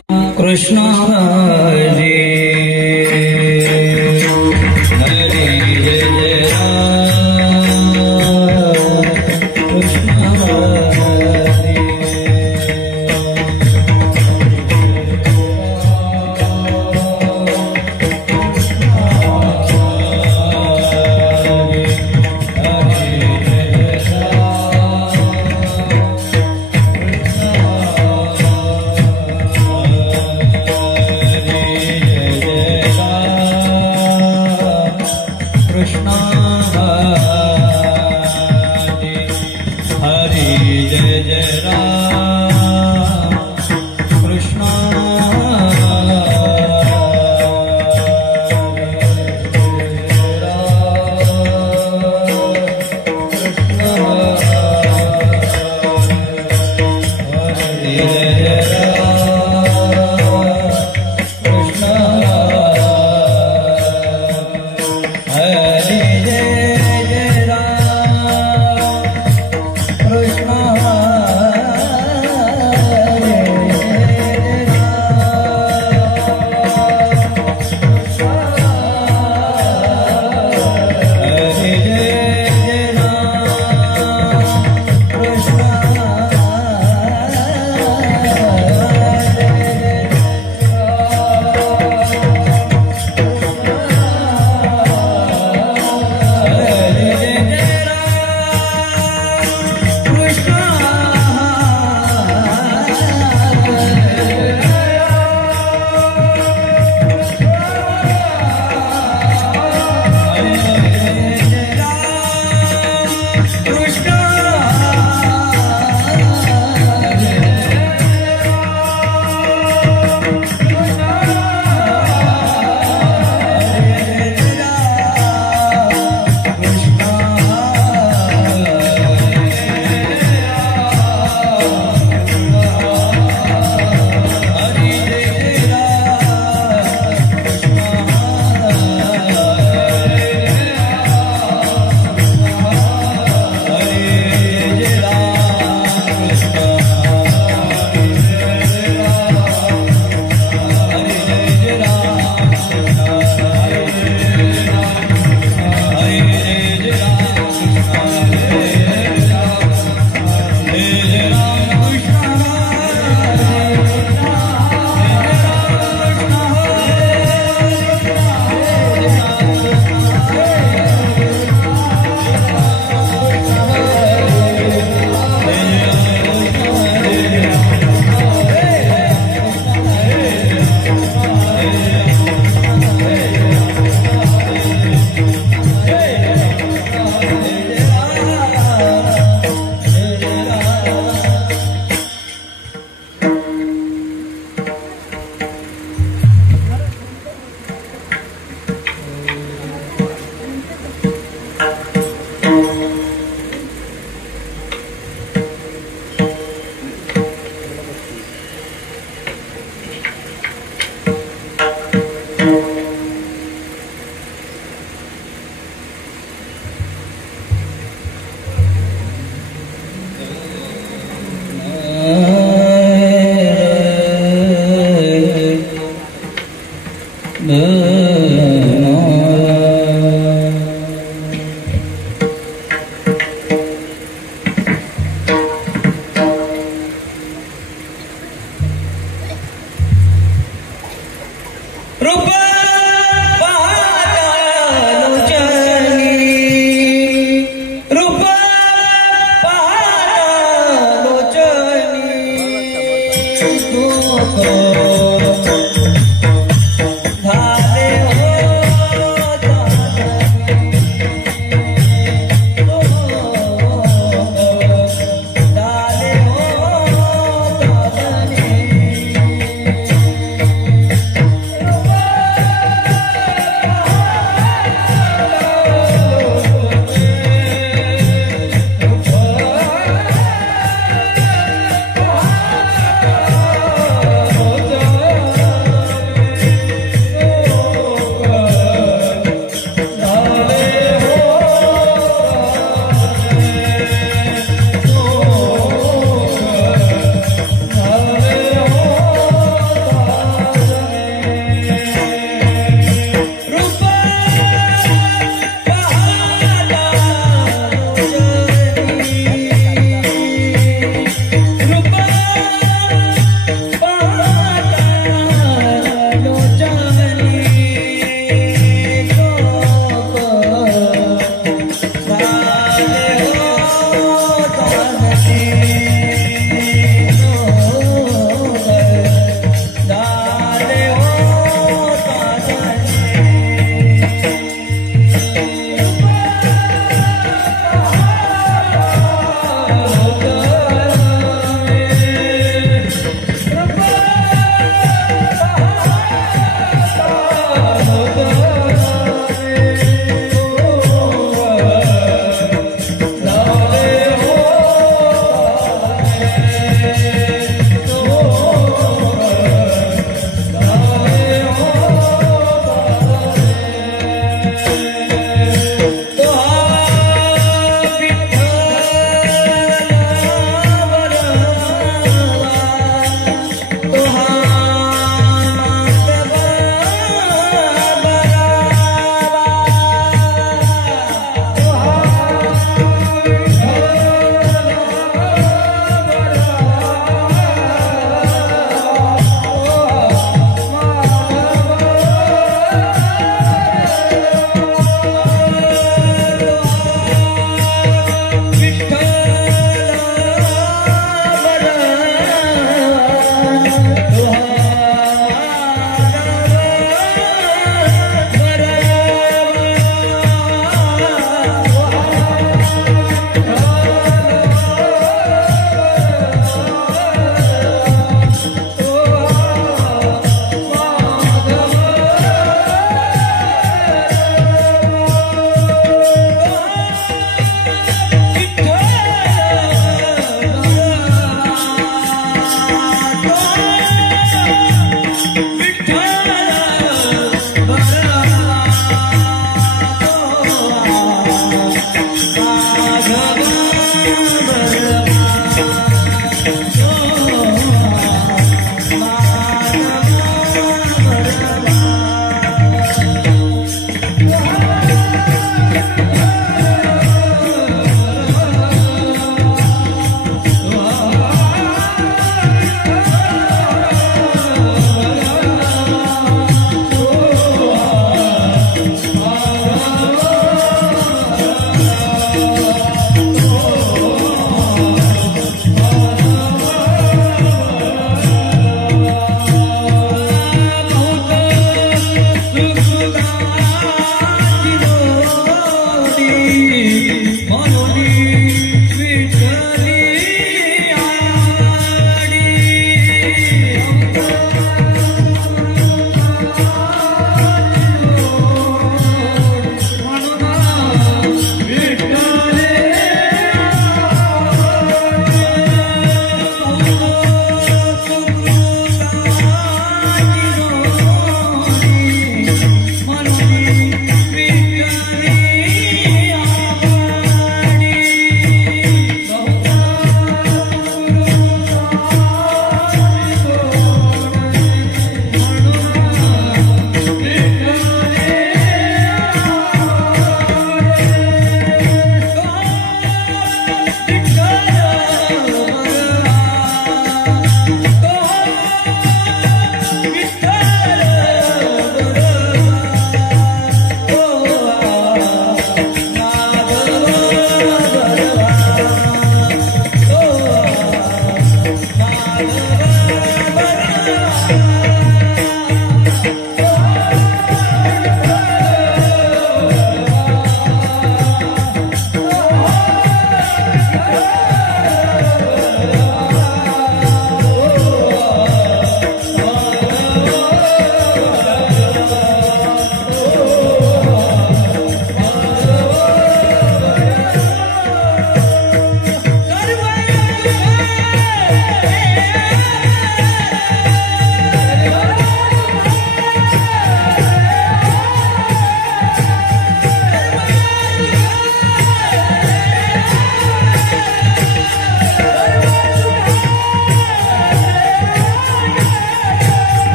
कृष्ण हरे हरे जय जय राम कृष्ण हरे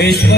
Krishna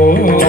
Lord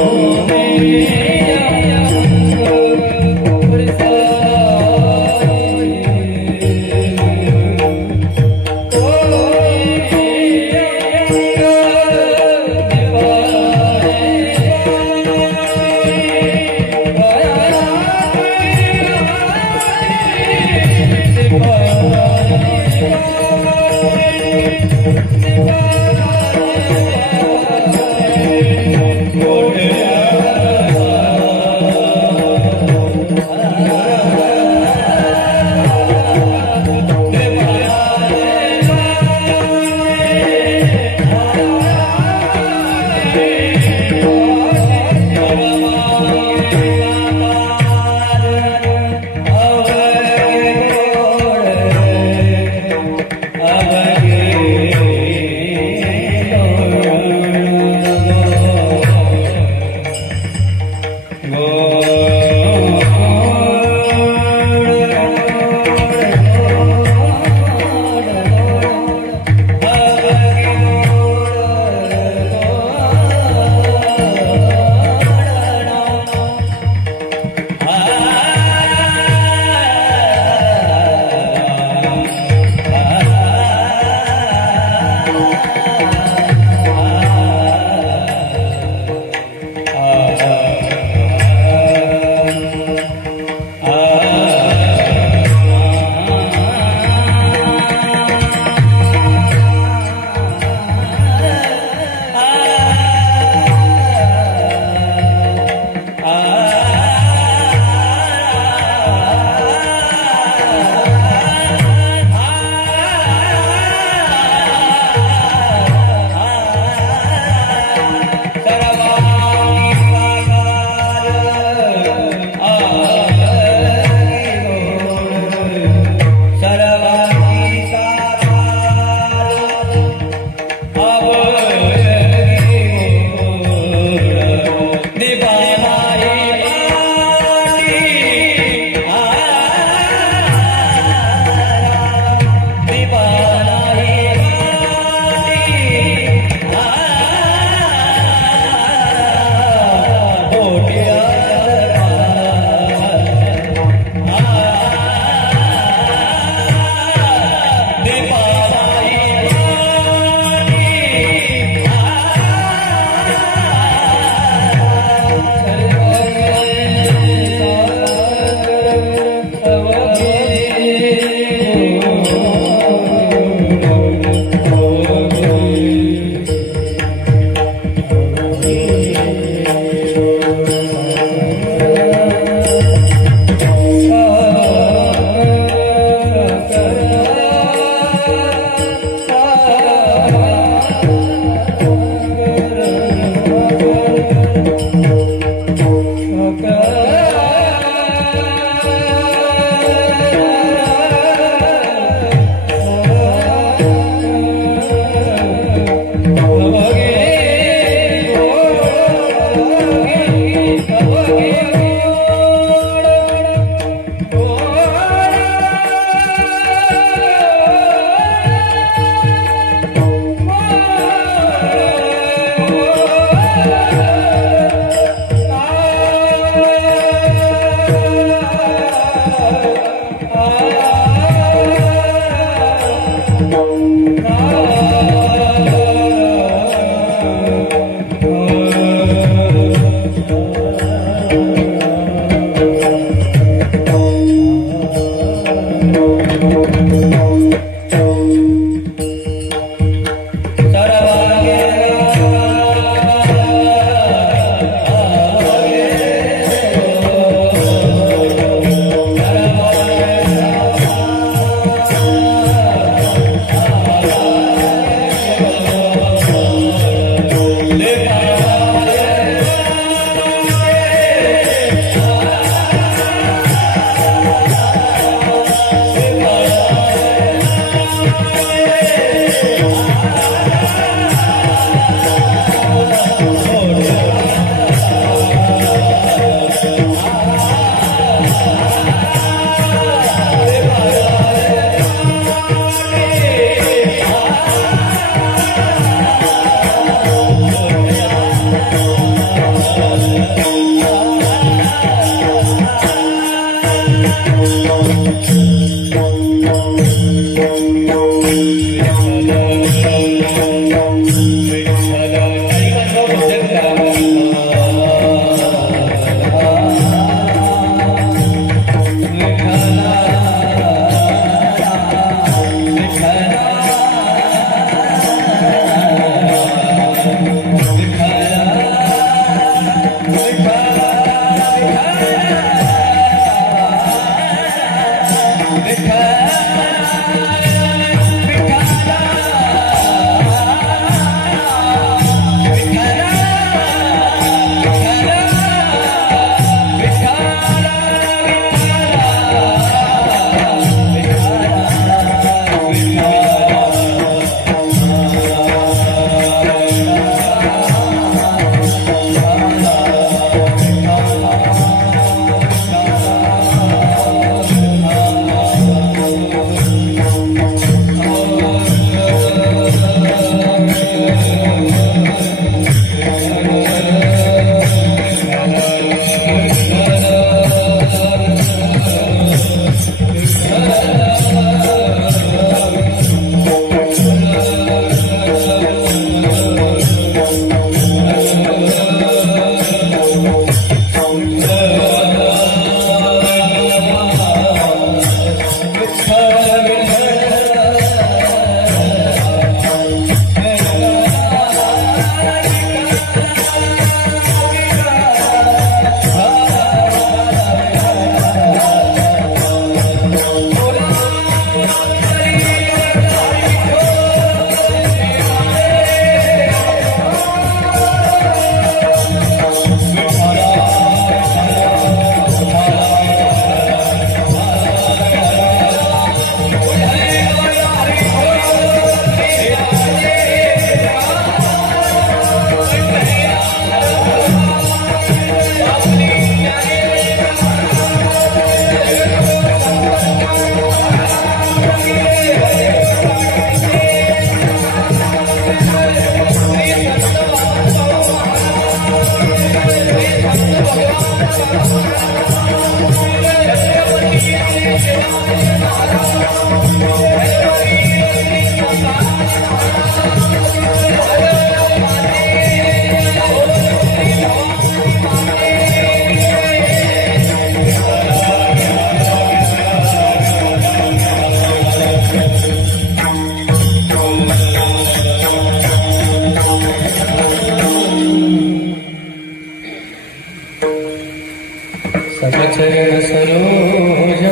चरण सरोज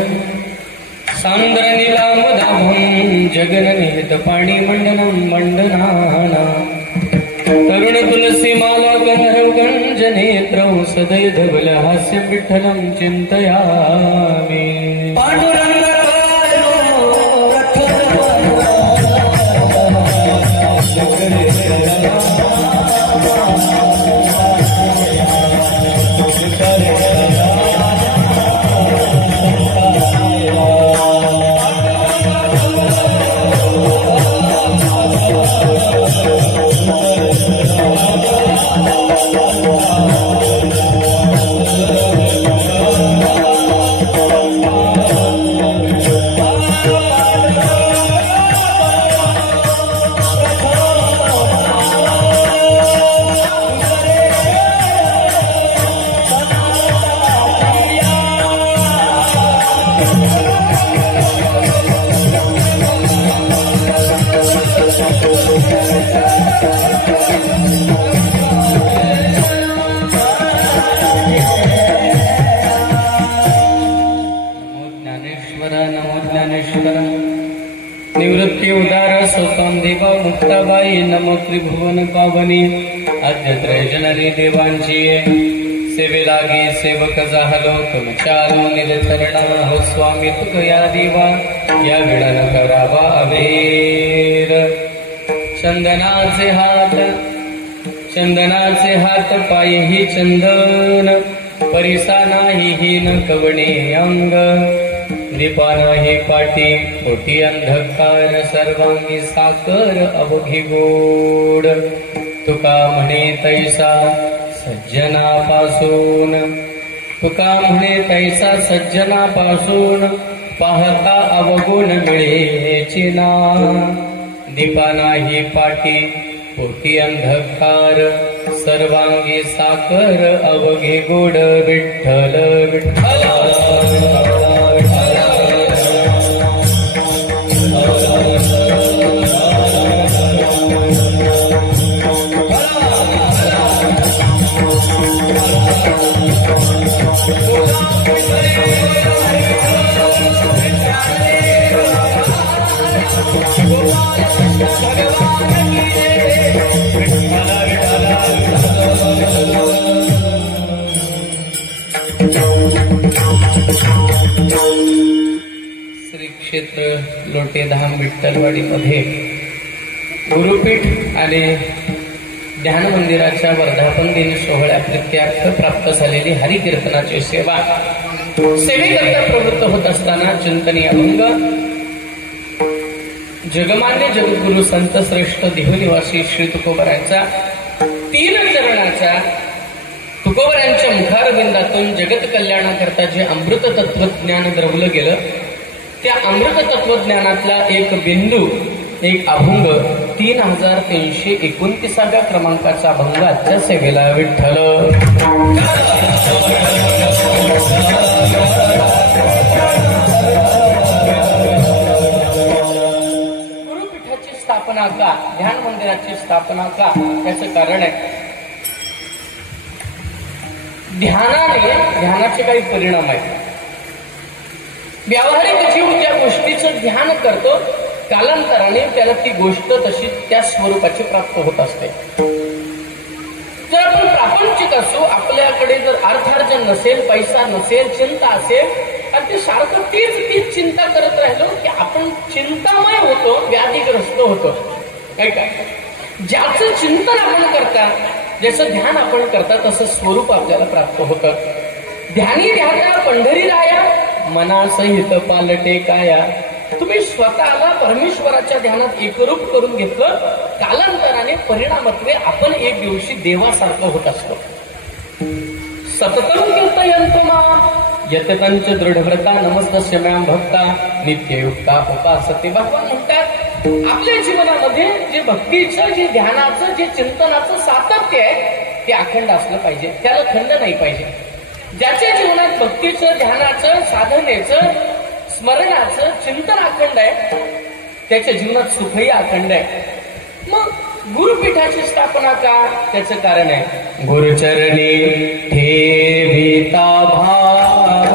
सांद्र नीलामदाभं जगन निहित पाणी मंडनं मंडनाना तरुण तुलसी माला गंधर्व गंज नेत्रौ सदय धवल हास्य विठ्ठलं चिंतयामि निवृत्ति उदार सोताम देवा मुक्ताबाई नमो त्रिभुवन पावनी आद्य त्रयजननी देवांची सेवे लागे सेवक जाहलो तुमचारो निलचरणा हो स्वामी तुकया देवा या विडन करावा अवेर चंदनाचे हात पायही चंदन परिसा नाही हीन कवणे अंग दीपाना ही पाटी पोटी अंधकार सर्वांगी साकर अवघी गोड तुका म्हणे तैसा सज्जनापासून पाहता अवगुण मिळेची ना दीपाना ही पाटी पोटी अंधकार सर्वांगी साकर अवघी गोड विठ्ठल विठ्ठल श्री क्षेत्र लोटेधाम विठ्ठलवाडी मध्ये गुरुपीठ आणि ध्यान मंदिराच्या वर्धापन दिन सोहळ्याप्रित्यर्थ प्राप्त झालेली हरिकीर्तनाची सेवेकरता प्रवृत्त होत असताना चिंतनीय अभंग जगमान्य जगद्गुरु संत श्रेष्ठ देहनिवासी श्री तुकोबरांचा 3 चरणाचा तुकोबरांच्या मुखारविंदातून जगत कल्याणाकरता जे अमृत तत्वज्ञान द्रवलं गेलं त्या अमृत तत्वज्ञानातला एक बिंदू एक अभंग 3329 क्रमांकाचा अभंग आजच्या सेवेला विठ्ठल गुरुपीठाची स्थापना का ध्यान मंदिराची स्थापना का याचं कारण आहे ध्यानाचे काही परिणाम आहेत व्यावहारिक जीव ज्या गोष्टीचं ध्यान करतो कालांतराने त्याला ती गोष्ट तशी त्या स्वरूपाची प्राप्त होत असते जर आपण प्रापंचिक असू आपल्याकडे जर अर्थार्जन नसेल पैसा नसेल चिंता असेल आणि ते सारखं तीच चिंता करत राहिलो की आपण चिंतामय होतो व्याधीग्रस्त होतो काय ज्याचं चिंतन आपण करता जसं ध्यान आपण करता तसं स्वरूप आपल्याला प्राप्त होतं ध्यानी ध्याता पंढरी राया मनासहित पालटे काया तुम्ही स्वतःला परमेश्वराच्या ध्यानात एकरूप करून घेतलं कालांतराने परिणामत्वे आपण एक दिवशी देवासारखं होत असतो सततम कीर्तयन्तो माम यतकंच दृढव्रता नमस्तस्य मॅम भक्ता नित्ययुक्ता उपासते. भगवान म्हणतात आपल्या जीवनामध्ये जे भक्तीचं, जे ध्यानाचं, जे चिंतनाचं सातत्य आहे ते अखंड असलं पाहिजे, त्याला खंड नाही पाहिजे. ज्याच्या जीवनात भक्तीचं, ध्यानाचं, साधनेचं, स्मरणाचं चिंतन अखंड आहे त्याच्या जीवनात सुखही अखंड आहे. मग गुरुपीठाची स्थापना का? त्याचं कारण आहे गुरुचरणी ठेविता भाव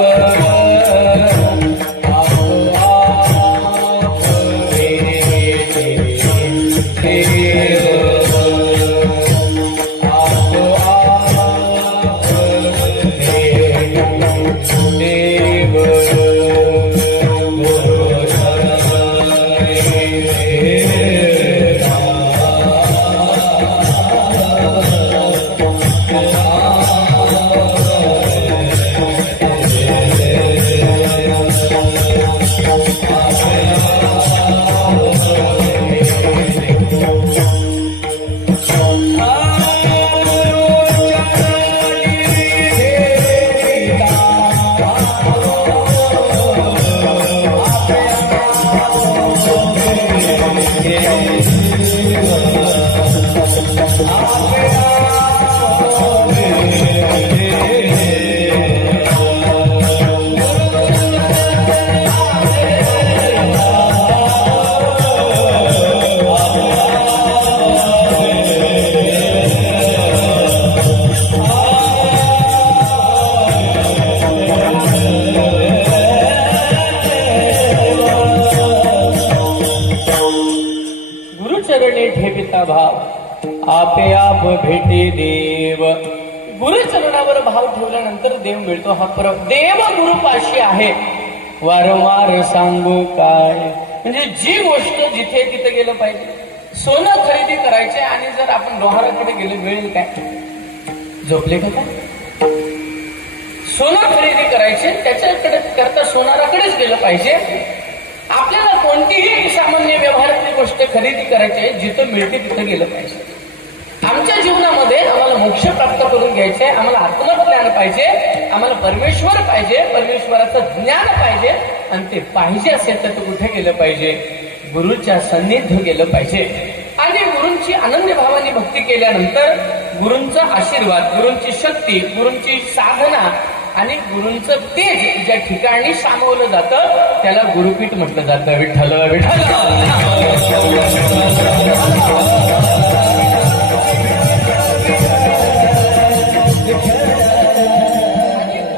भाव आपे आप भेटे देव. गुरुचरणावर भाव ठेवल्यानंतर देव मिळतो. हा देव गुरुपाशी आहे वारंवार सांगू काय. म्हणजे जी गोष्ट जिथे तिथे गेलं पाहिजे. सोनं खरेदी करायचे आणि जर आपण लोहाराकडे गेलो मिळेल काय? झोपले का काय? सोनं खरेदी करायचे त्याच्याकडे करता सोनाराकडेच गेलं पाहिजे. आपल्याला कोणतीही सामान्य व्यवहारातली गोष्ट खरेदी करायची आहे जिथं मिळते तिथं गेलं पाहिजे. आमच्या जीवनामध्ये आम्हाला मोक्ष प्राप्त करून घ्यायचे, आम्हाला आत्मज्ञान पाहिजे, आम्हाला परमेश्वर पाहिजे, परमेश्वराचं ज्ञान पाहिजे आणि ते पाहिजे असेल तर ते कुठे गेलं पाहिजे? गुरुच्या सन्निधी गेलं पाहिजे. आणि गुरूंची अनन्य भावाने भक्ती केल्यानंतर गुरूंचा आशीर्वाद, गुरूंची शक्ती, गुरूंची साधना आणि गुरूंचं तेज ज्या ठिकाणी सामावलं जातं त्याला गुरुपीठ म्हटलं जातं. विठ्ठल विठ्ठल.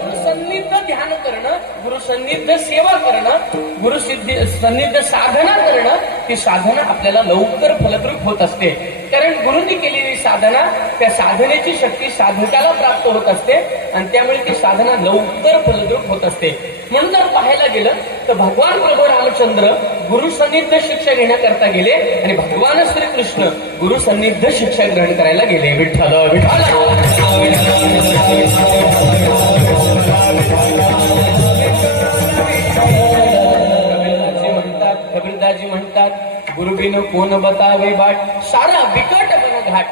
गुरुसन्निध ध्यान करणं, गुरुसन्निध सेवा करणं, गुरुसन्निध साधना करणं, ती साधना आपल्याला लवकर फलद्रूप होत असते. कारण गुरूंनी केलेली साधना, त्या साधनेची शक्ती साधकाला प्राप्त होत असते आणि त्यामुळे ती साधना लवकर फलद्रूप होत असते. म्हणून जर पाहायला गेलं तर भगवान प्रभू रामचंद्र गुरुसन्निध शिक्षा घेण्याकरता गेले आणि भगवान श्रीकृष्ण गुरुसन्निध शिक्षा ग्रहण करायला गेले. विठ्ठल विठ्ठल. कबीरदाजी म्हणतात गुरुबिन कोण बतावे बाट, सारा बिकट बन घाट.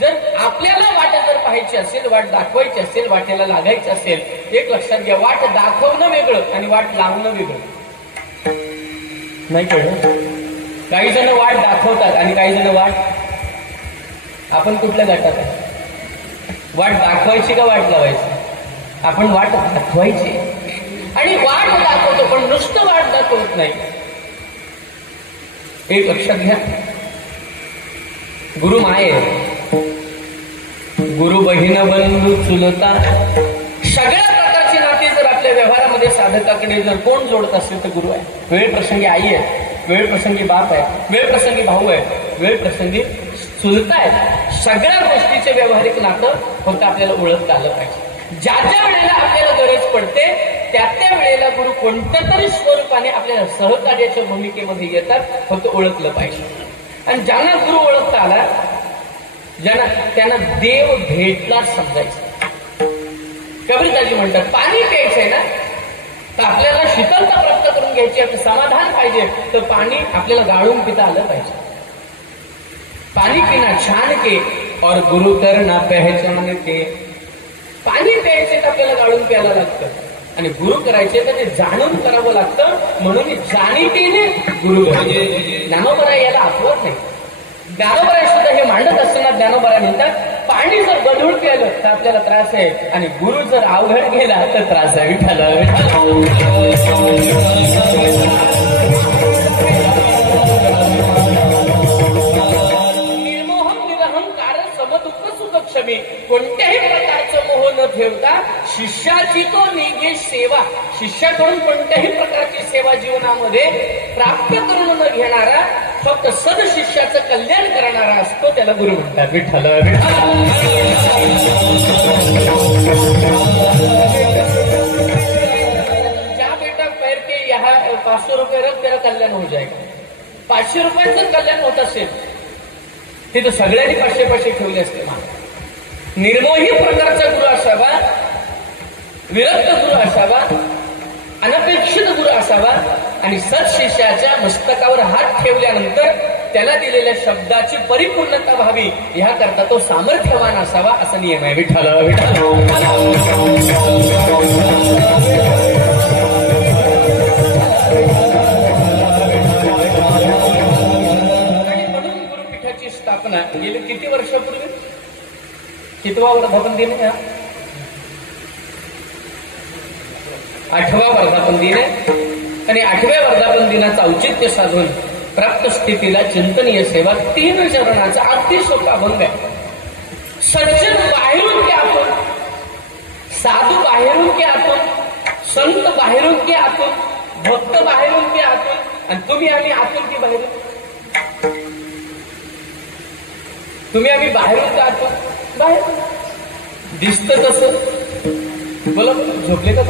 जर आपल्याला वाट जर पाहायची असेल, वाट दाखवायची असेल, वाटेला लागायची असेल, एक लक्षात घ्या, वाट दाखवणं वेगळं आणि वाट लावणं वेगळं. नाही कळलं? काही जण वाट दाखवतात आणि काही जण वाट. आपण कुठल्या गटात आहे? वाट दाखवायची का वाट लावायची? आपण वाट दाखवायची आणि वाट दाखवतो, पण नुसतं वाट दाखवत नाही. एक लक्षात घ्या, गुरु माये, गुरु बहीण बंधू चुलता, सगळ्या प्रकारची नाती जर आपल्या व्यवहारामध्ये साधकाकडे जर कोण जोडत असेल तर गुरु आहे. वेळ प्रसंगी आई आहे, वेळ प्रसंगी बाप आहे, वेळ प्रसंगी भाऊ आहे, वेळ प्रसंगी चुलता आहे. सगळ्या गोष्टीचे व्यावहारिक नातं फक्त आपल्याला ओळखता आलं पाहिजे. ज्या ज्या वेळेला आपल्याला गरज पडते त्या त्या वेळेला गुरु कोणत्या तरी स्वरूपाने आपल्याला सहकार्याच्या भूमिकेमध्ये येतात, फक्त ओळखलं पाहिजे. आणि ज्यांना गुरु ओळखता आला, ज्यांना त्यांना देव भेटला समजायचं. कबीरदाजी म्हणतात पाणी प्यायचंय ना तर आपल्याला शीतलता प्राप्त करून घ्यायची, आपलं समाधान पाहिजे तर पाणी आपल्याला गाळून पिता आलं पाहिजे. पाणी पिना छान के और गुरु तर ना पहचान के. पाणी प्यायचे तर आपल्याला गाळून प्यायला लागतं आणि गुरु करायचे तर ते जाणून करावं लागतं. म्हणून जाणीतीने गुरु म्हणजे ज्ञानोबराय याला अपवाद नाही. ज्ञानोबराय सुद्धा हे मांडत असताना ज्ञानोबराय म्हणतात पाणी जर गढूळ प्यायलं तर आपल्याला त्रास आहे आणि गुरु जर अवघड गेला तर त्रास आहे. निर्मोहम निरहंकार समदुःख सुख क्षमी कोणत्याही प्रकारचं मोह न ठेवता शिष्याची तो निगे सेवा शिष्याकडून कोणत्याही प्रकारची सेवा जीवनामध्ये प्राप्त करून न घेणारा फक्त सद शिष्याचं कल्याण करणारा असतो त्याला गुरु म्हणतात. विठ्ठल ज्या बेटा पैर के यहाँ 500 रुपये रख तेरा कल्याण हो जाएगा. 500 रुपयाचं कल्याण होत असेल तिथं सगळ्यांनी 500 ठेवले असते. निर्मोही प्रकारचा गुरु असावा, विरक्त गुरु असावा, अनपेक्षित गुरु असावा आणि सत्शिष्याच्या मस्तकावर हात ठेवल्यानंतर त्याला दिलेल्या शब्दाची परिपूर्णता व्हावी ह्याकरता तो सामर्थ्यवान असावा असा नियम आहे. विठ्ठल आणि म्हणून गुरुपीठाची स्थापना गेली किती वर्षापूर्वी? कितवा वर्धापन दिन आहे? 8वा वर्धापन दिन आहे आणि 8व्या वर्धापन दिनाचं औचित्य साधून प्राप्त स्थितीला चिंतनीय सेवा 3 चरणाचा अगदी सोपा अभंग आहे. सज्जन बाहेरून के आतून, साधू बाहेरून के आतून, संत बाहेरून के आतून, भक्त बाहेरून के आतून आणि तुम्ही आम्ही आतून की बाहेरून? तुम्ही आम्ही बाहेरून का आतून? बाहेर दिसतं तसं बोला झोपले का?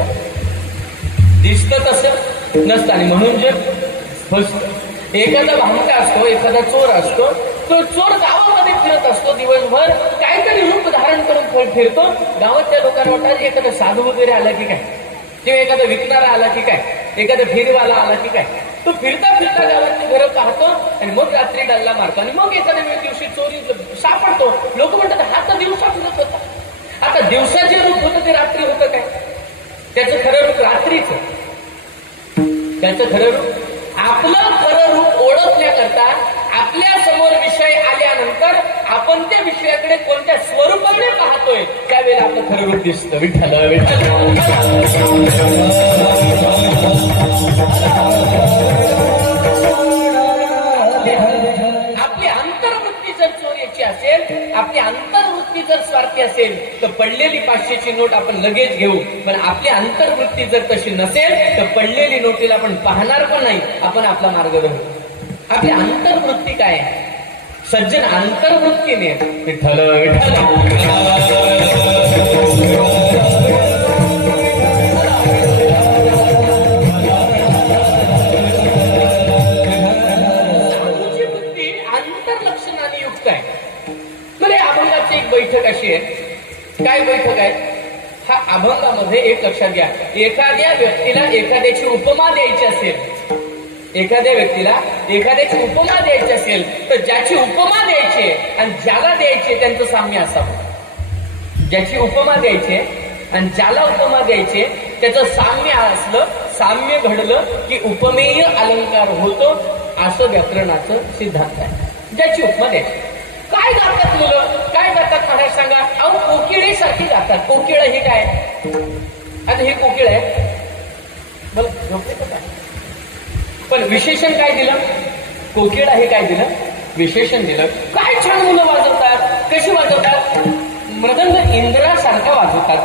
दिसतं तसं नसतं आणि म्हणून जे एखादा भामटा असतो, एखादा चोर असतो, तो चोर गावामध्ये फिरत असतो दिवसभर काहीतरी रूप धारण करून फिरतो. गावातल्या लोकांना वाटतं एखादा साधू वगैरे आला की काय, किंवा एखादा विकणारा आला की काय, एखादा फेरीवाला आला की काय. तो फिरता फिरता गावातली घरं पाहतो आणि मग रात्री डल्ला मारतो आणि मग एखाद्या दिवशी चोरी सापडतो. लोक म्हणतात हा तर दिवसा फिरत होता. आता दिवसा जे रूप होतं ते रात्री होतं काय? त्याचं खरं रूप रात्रीचं. त्याचं खरं रूप आपलं खरं रूप ओळखण्याकरता आपल्या समोर विषय आल्यानंतर आपण त्या विषयाकडे कोणत्या स्वरूपाने पाहतोय त्यावेळेला आपलं खरं रूप दिसतं. विठ्ठल आपली अंतर्वृत्ती जर चोरीची असेल, आपली अंतर्वृत्ती जर स्वार्थी असेल तर पडलेली 500ची नोट आपण लगेच घेऊ. पण आपली अंतर्वृत्ती जर तशी नसेल तर पडलेली नोटीला आपण पाहणार पण नाही, आपण आपला मार्ग धरू. आपली अंतर्वृत्ती काय आहे? सज्जन अंतर्वृत्तीने विठ्ठल साधूची वृत्ती अंतर्लक्षणाने युक्त आहे. म्हणजे अभंगाची एक बैठक अशी आहे. काय बैठक आहे? हा अभंगामध्ये एक लक्षात घ्या, एखाद्या व्यक्तीला एखाद्याची उपमा द्यायची असेल, एखाद्या व्यक्तीला एखाद्याची उपमा द्यायची असेल तर ज्याची उपमा द्यायची आणि ज्याला द्यायची त्यांचं साम्य असावं. ज्याची उपमा द्यायची आणि ज्याला उपमा द्यायची त्याचं साम्य असलं, साम्य घडलं की उपमेय अलंकार होतो असं व्याकरणाचं सिद्धांत आहे. ज्याची उपमा द्यायची. काय गातात मुलं, काय गातात मला सांगा? अहो कोकिळेसारखी गातात. कोकिळ हे काय? आता हे कोकिळ आहे बरं, झोपले का? पण विशेषण काय दिलं? कोकिळ हे काय दिलं? विशेषण दिलं. काय छान मुलं वाजवतात. कशी वाजवतात? मृदंग इंद्रासारखा वाजवतात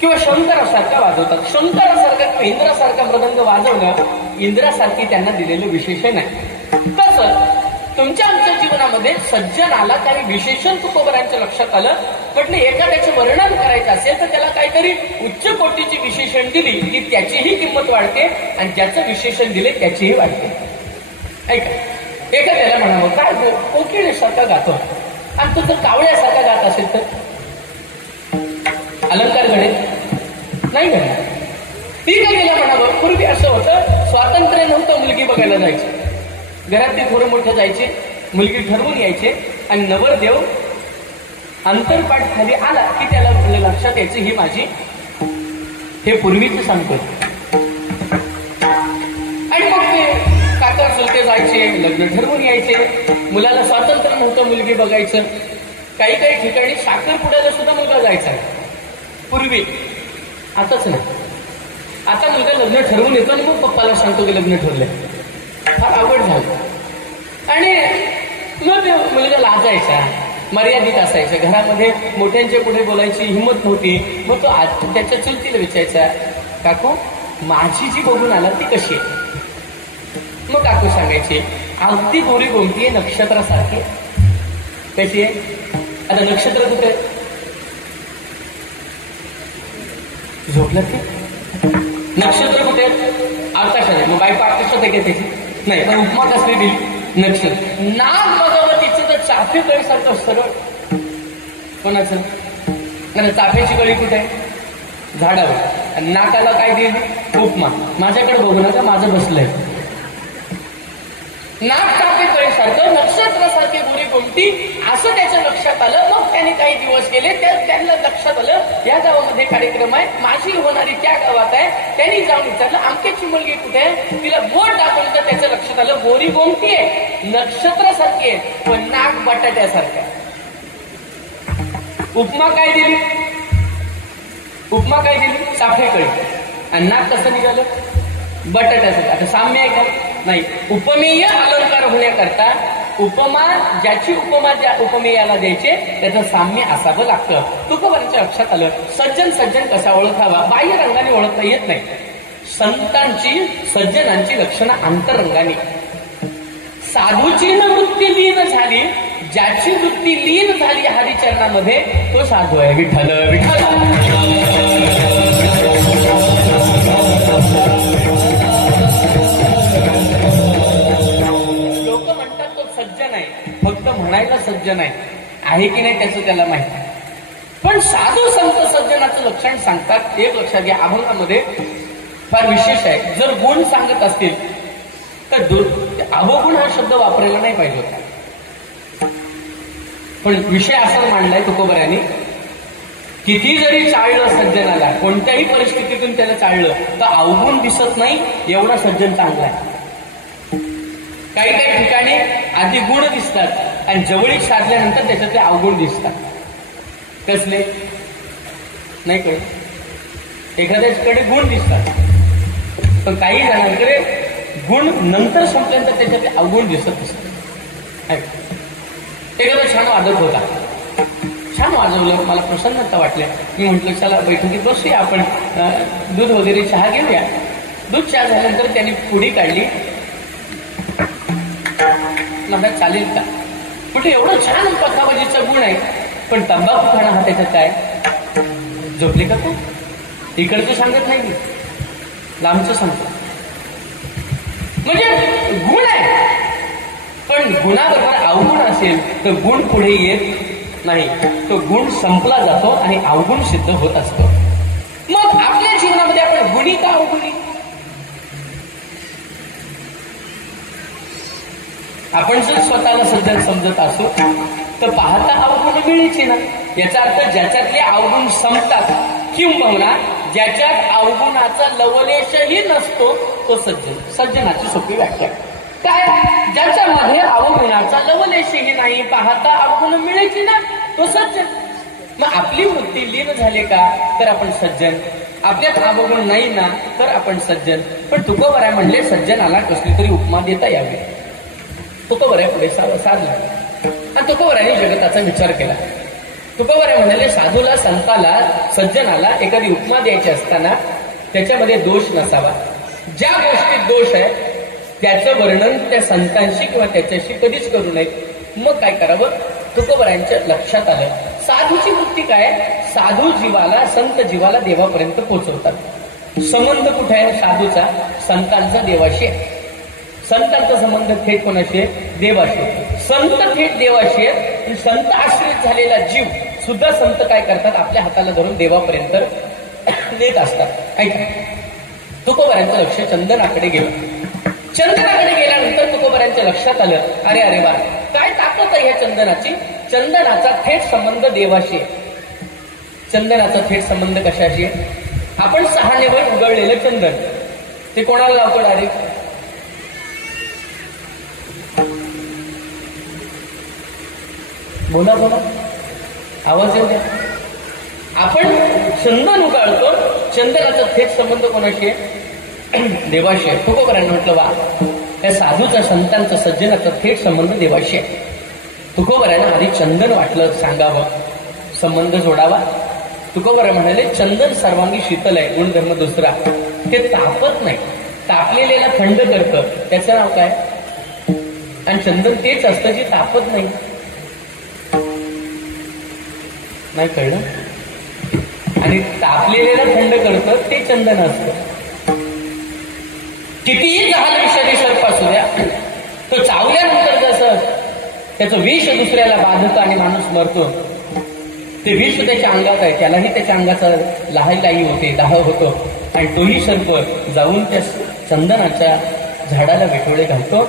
किंवा शंकरासारखा वाजवतात. शंकरासारखा किंवा इंद्रासारखा मृदंग वाजवणं इंद्रासारखी त्यांना दिलेलं विशेषण आहे. तसं तुमच्या आमच्या जीवनामध्ये सज्जनाला काही विशेषण तुकोबरांच्या लक्षात आलं. म्हटलं एखाद्याचं वर्णन करायचं असेल तर त्याला काहीतरी उच्च कोटीची विशेषण दिली की त्याचीही किंमत वाढते आणि ज्याचं विशेषण दिले त्याचीही वाढते. ऐका, एखाद्याला म्हणावं काय कोकिळेसारखा गातो आणि तो जर कावळ्यासारखा गात असेल तर अलंकार घडेल नाही घडणार. ठीक आहे, गेला म्हणावं. पूर्वी असं होतं, स्वातंत्र्य नव्हतं, मुलगी बघायला जायची. घरातले थोडं मोठं जायचे, मुलगी ठरवून यायचे आणि नवरदेव अंतरपाठ खाली आला की त्याला लक्षात यायचं ही माझी, हे पूर्वीच सांगतो. आणि मग ते काका चुलते जायचे, लग्न ठरवून यायचे. मुलाला स्वातंत्र्य नव्हतं मुलगी बघायचं. काही काही ठिकाणी साखरपुड्याला सुद्धा मुलगा जायचा पूर्वी, आताच नाही. आता मुलगा लग्न ठरवून येतो आणि मग पप्पाला सांगतो की लग्न ठरलंय. फार आवड झाली. आणि मग मुलगा लाजायचा, मर्यादित असायचं. घरामध्ये मोठ्यांच्या पुढे बोलायची हिंमत नव्हती. मग तो त्याच्या चुलतीला विचारायचा, काकू माझी जी बघून आला ती कशी आहे? मग काकू सांगायची, अगदी गोरी गोमती आहे, नक्षत्रासारखी. कशी आहे? आता नक्षत्र कुठे झोपलं की नक्षत्र कुठे आकाशात आहे. मग बायको आकाशात आहे का त्याची? नाही. पण उपमा कसली दिली? नक्षत्र. नाक बघावं तिचं तर चाफे कळीसारखं सरळ. कोणाचं? चाफ्याची कळी कुठे आहे? झाडावर. आणि नाकाला काय दिली? उपमा. माझ्याकडे बघू नका, माझं बसलंय. नाक चाफे कळीसारखं, नक्षत्रासारखी गोरी कोणती, असं त्याच्या लक्षात आलं. मग त्याने काही दिवस गेले, त्यांना लक्षात आलं या गावामध्ये कार्यक्रम आहे, माझी होणारी त्या गावात आहे. त्यांनी जाऊन विचारलं अमक्याची मुलगी कुठे आहे? तिला बोट दाखवलं तर त्याचं लक्षात आलं गोरी कोणती आहे, नक्षत्रासारखी आहे, पण नाक बटाट्यासारखं आहे. उपमा काय दिली? उपमा काय दिली? चाफे कळी. आणि नाक कसं निघालं? बटाट्यासारखं. आता साम्य आहे का? नाही. उपमेय अलंकार होण्याकरता उपमा, ज्याची उपमा ज्या उपमेयाला द्यायचे त्याचं साम्य असावं लागतं. तुकोबांच्या लक्षात आलं सज्जन सज्जन कसा ओळखावा? बाह्य रंगाने ओळखता येत नाही. संतांची, सज्जनांची लक्षणं आंतररंगाने. साधूची वृत्ती लीन झाली, ज्याची वृत्ती लीन झाली हरिचरणामध्ये तो साधू आहे. विठ्ठल विठ्ठल. फक्त म्हणायला सज्जन आहे की नाही त्याचं त्याला माहिती. पण साधू संत सज्जनाचं लक्षण सांगतात. एक लक्षात घ्या, अभंगामध्ये फार विशेष आहे. जर गुण सांगत असतील तर अवगुण हा शब्द वापरायला नाही पाहिजे होता. पण विषय असा मांडलाय तुकोबऱ्यांनी, किती जरी चाळलं सज्जनाला, कोणत्याही परिस्थितीतून त्याला चाळलं तर अवगुण दिसत नाही, एवढा सज्जन चांगला आहे. काही काही ठिकाणी आधी गुण दिसतात आणि जवळीक साधल्यानंतर त्याच्यातले अवगुण दिसतात. कसले? नाही कळत. एखाद्याकडे गुण दिसतात पण काही जणांकडे गुण नंतर संपल्यानंतर त्याच्यातले अवगुण दिसत असतात. एखादा छान वादक होता, छान वाजवलं, मला प्रसन्नता वाटली. मी म्हटलं चला बैठकीत बसूया आपण, दूध वगैरे चहा घेऊया. दूध चहा झाल्यानंतर त्यांनी पुडी काढली. म्हणतात चालेल का? कुठे एवढं छान पक्काबाजीचा गुण आहे पण तंबाखू खाणं हा त्याच्यात काय? झोपले का तू? इकडचं सांगत नाही मी, लांबचं सांगतो. म्हणजे गुण आहे पण गुणाबरोबर अवगुण असेल तर गुण पुढे येत नाही, तो गुण संपला जातो आणि अवगुण सिद्ध होत असतो. मग आपल्या जीवनामध्ये आपण गुणी का अवगुणी? आपण जर स्वतःला सज्जन समजत असू तर पाहता अवगुण मिळायचे ना. याचा अर्थ ज्याच्यातले अवगुण संपतात किंबहुना ज्याच्यात अवगुणाचा लवलेशही नसतो तो सज्जन. सज्जनाची सोपी व्याख्या काय? ज्याच्यामध्ये अवगुणाचा लवलेशही नाही, पाहता अवगुण मिळायचे ना, तो सज्जन. मग आपली वृत्ती लीन झाली का तर आपण सज्जन. आपल्यात अवगुण नाही ना तर आपण सज्जन. पण तुकोबरा म्हणले सज्जनाला कसली तरी उपमा देता यावी. तुकोबऱ्या पुढे साधला आणि तुकोबऱ्याने जगताचा विचार केला. तुकोबऱ्या म्हणाले साधूला, संताला, सज्जनाला एखादी उपमा द्यायची असताना त्याच्यामध्ये दोष नसावा. ज्या गोष्टीत दोष आहे त्याचं वर्णन त्या संतांशी किंवा त्याच्याशी कधीच करू नये. मग काय करावं? तुकोबऱ्यांच्या लक्षात आलं साधूची वृत्ती काय? साधू जीवाला, संत जीवाला देवापर्यंत पोहोचवतात. संबंध कुठे आहे साधूचा? संतांचा देवाशी आहे. संतांचा संबंध थेट कोणाशी आहे? देवाशी. संत थेट देवाशी आहे. संत आश्रित झालेला जीव सुद्धा संत काय करतात? आपल्या हाताला धरून देवापर्यंत नेत असतात. ऐका, तुकोबऱ्यांचं लक्ष चंदनाकडे गेलं. चंदनाकडे गेल्यानंतर तुकोबऱ्यांच्या लक्षात आलं अरे अरे वा, काय ताकद आहे ह्या चंदनाची. चंदनाचा थेट संबंध देवाशी आहे. चंदनाचा थेट संबंध कशाशी आहे? आपण 6 वर उगळलेलं चंदन ते कोणाला लावतो डायरेक्ट? बोला बोला, आवाज येऊ द्या. आपण चंदन उगाळतो, चंदनाचा थेट संबंध कोणाशी आहे? देवाशी आहे. तुकोबरांनी म्हटलं वा, त्या साधूचा, संतांचा, सज्जनाचा थेट संबंध देवाशी आहे. तुकोबरांना आधी चंदन वाटलं सांगावं, संबंध जोडावा. तुकोबरा म्हणाले चंदन सर्वांगी शीतल आहे, गुणधर्म दुसरा, ते तापत नाही, तापलेल्याला थंड करतं, त्याचं नाव काय? आणि चंदन तेच असतं जे तापत नाही. नाही कळलं? आणि तापलेल्याला थंड करतं ते चंदन असतं. कितीही जहाल विषारी सर्प असू द्या, तो चावल्यानंतर जसं त्याचं विष दुसऱ्याला बाधतं आणि माणूस मरतो, ते विष त्याच्या अंगात आहे, त्यालाही त्याच्या अंगाचा लहाई होते, दाह होतो, आणि तोही सर्प जाऊन त्या चंदनाच्या झाडाला विठोळे घालतो.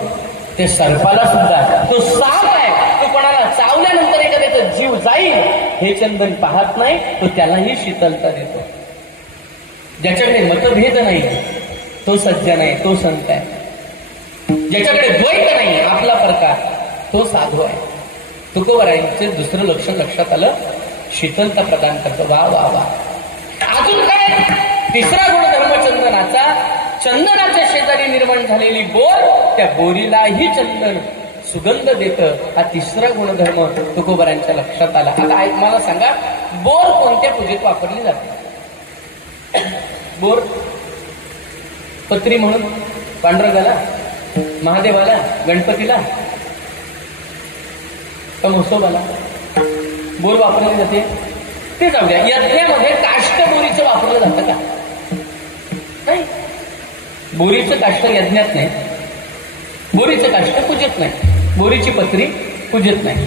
ते सर्पाला सुद्धा, तो साप आहे, तो कोणाला चावल्यानंतर एखाद्याचा जीव जाईल हे चंदन पाहत नाही, तो त्यालाही शीतलता देतो. ज्याच्याकडे मतभेद नाही तो सज्जन आहे, तो संत आहे. ज्याच्याकडे द्वैत नाही, आपला प्रकार, तो साधू आहे. तुकोबरायांचे दुसरं लक्षण लक्षात आलं, शीतलता प्रदान करतो. वा वा वा. अजून काय? तिसरा गुणधर्म चंदनाचा, चंदनाच्या शेजारी निर्माण झालेली बोर, त्या बोरीलाही चंदन सुगंध देतं. हा तिसरा गुणधर्म तुकोबरांच्या लक्षात आला. आता मला सांगा, बोर कोणत्या पूजेत वापरली जाते? बोर पत्री म्हणून पांडुरंगाला, महादेवाला, गणपतीला, का महोत्सवाला बोर वापरली जाते? ते जाऊ द्या. यज्ञामध्ये काष्ट बोरीचं वापरलं जातं का? नाही. बोरीचं काष्ट यज्ञात नाही, बोरीचं काष्ट पूजेत नाही, बोरीची पत्री पूजेत नाही.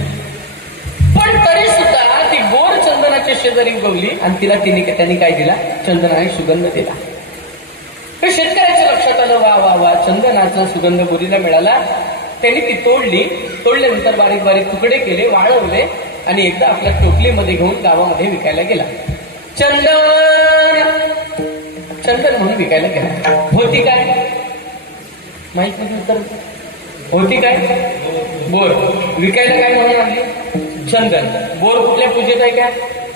पण तरी सुद्धा ती बोर चंदनाच्या शेजारी उगवली आणि तिला त्यांनी काय दिला? चंदनाने सुगंध दिला. हे शेतकऱ्याच्या लक्षात आलं, वा वा वा, चंदनाचा सुगंध बोरीला मिळाला. त्यांनी ती तोडली, तोडल्यानंतर बारीक बारीक तुकडे केले, वाळवले आणि एकदा आपल्या टोपलीमध्ये घेऊन गावामध्ये विकायला गेला. चंदन चंदन म्हणून विकायला गेला. होती काय? माहित नाही. तर होती काय? बोर. विकायला काय म्हणून आणली? चंदन. बोर कुठल्या पूजेत आहे का?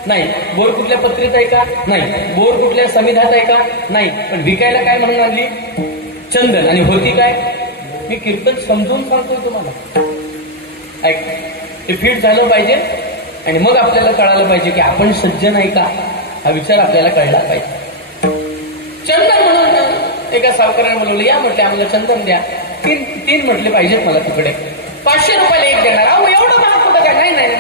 नाही. बोर कुठल्या पत्रित आहे का? नाही. बोर कुठल्या समिधात आहे का? नाही. पण विकायला काय म्हणून आणली? चंदन. आणि होती काय? मी कीर्तन समजून सांगतोय तुम्हाला, ऐक. ते फिट झालं पाहिजे आणि मग आपल्याला कळायला पाहिजे की आपण सज्जन आहे का, हा विचार आपल्याला कळला पाहिजे. चंदन म्हणून एका सावकाराने बोलवलं, या म्हटले आम्हाला चंदन द्या. तीन म्हटले पाहिजेत मला तुकडे. 500 रुपयाला एक देणार. अहो एवढं मला कुठं काय? नाही नाही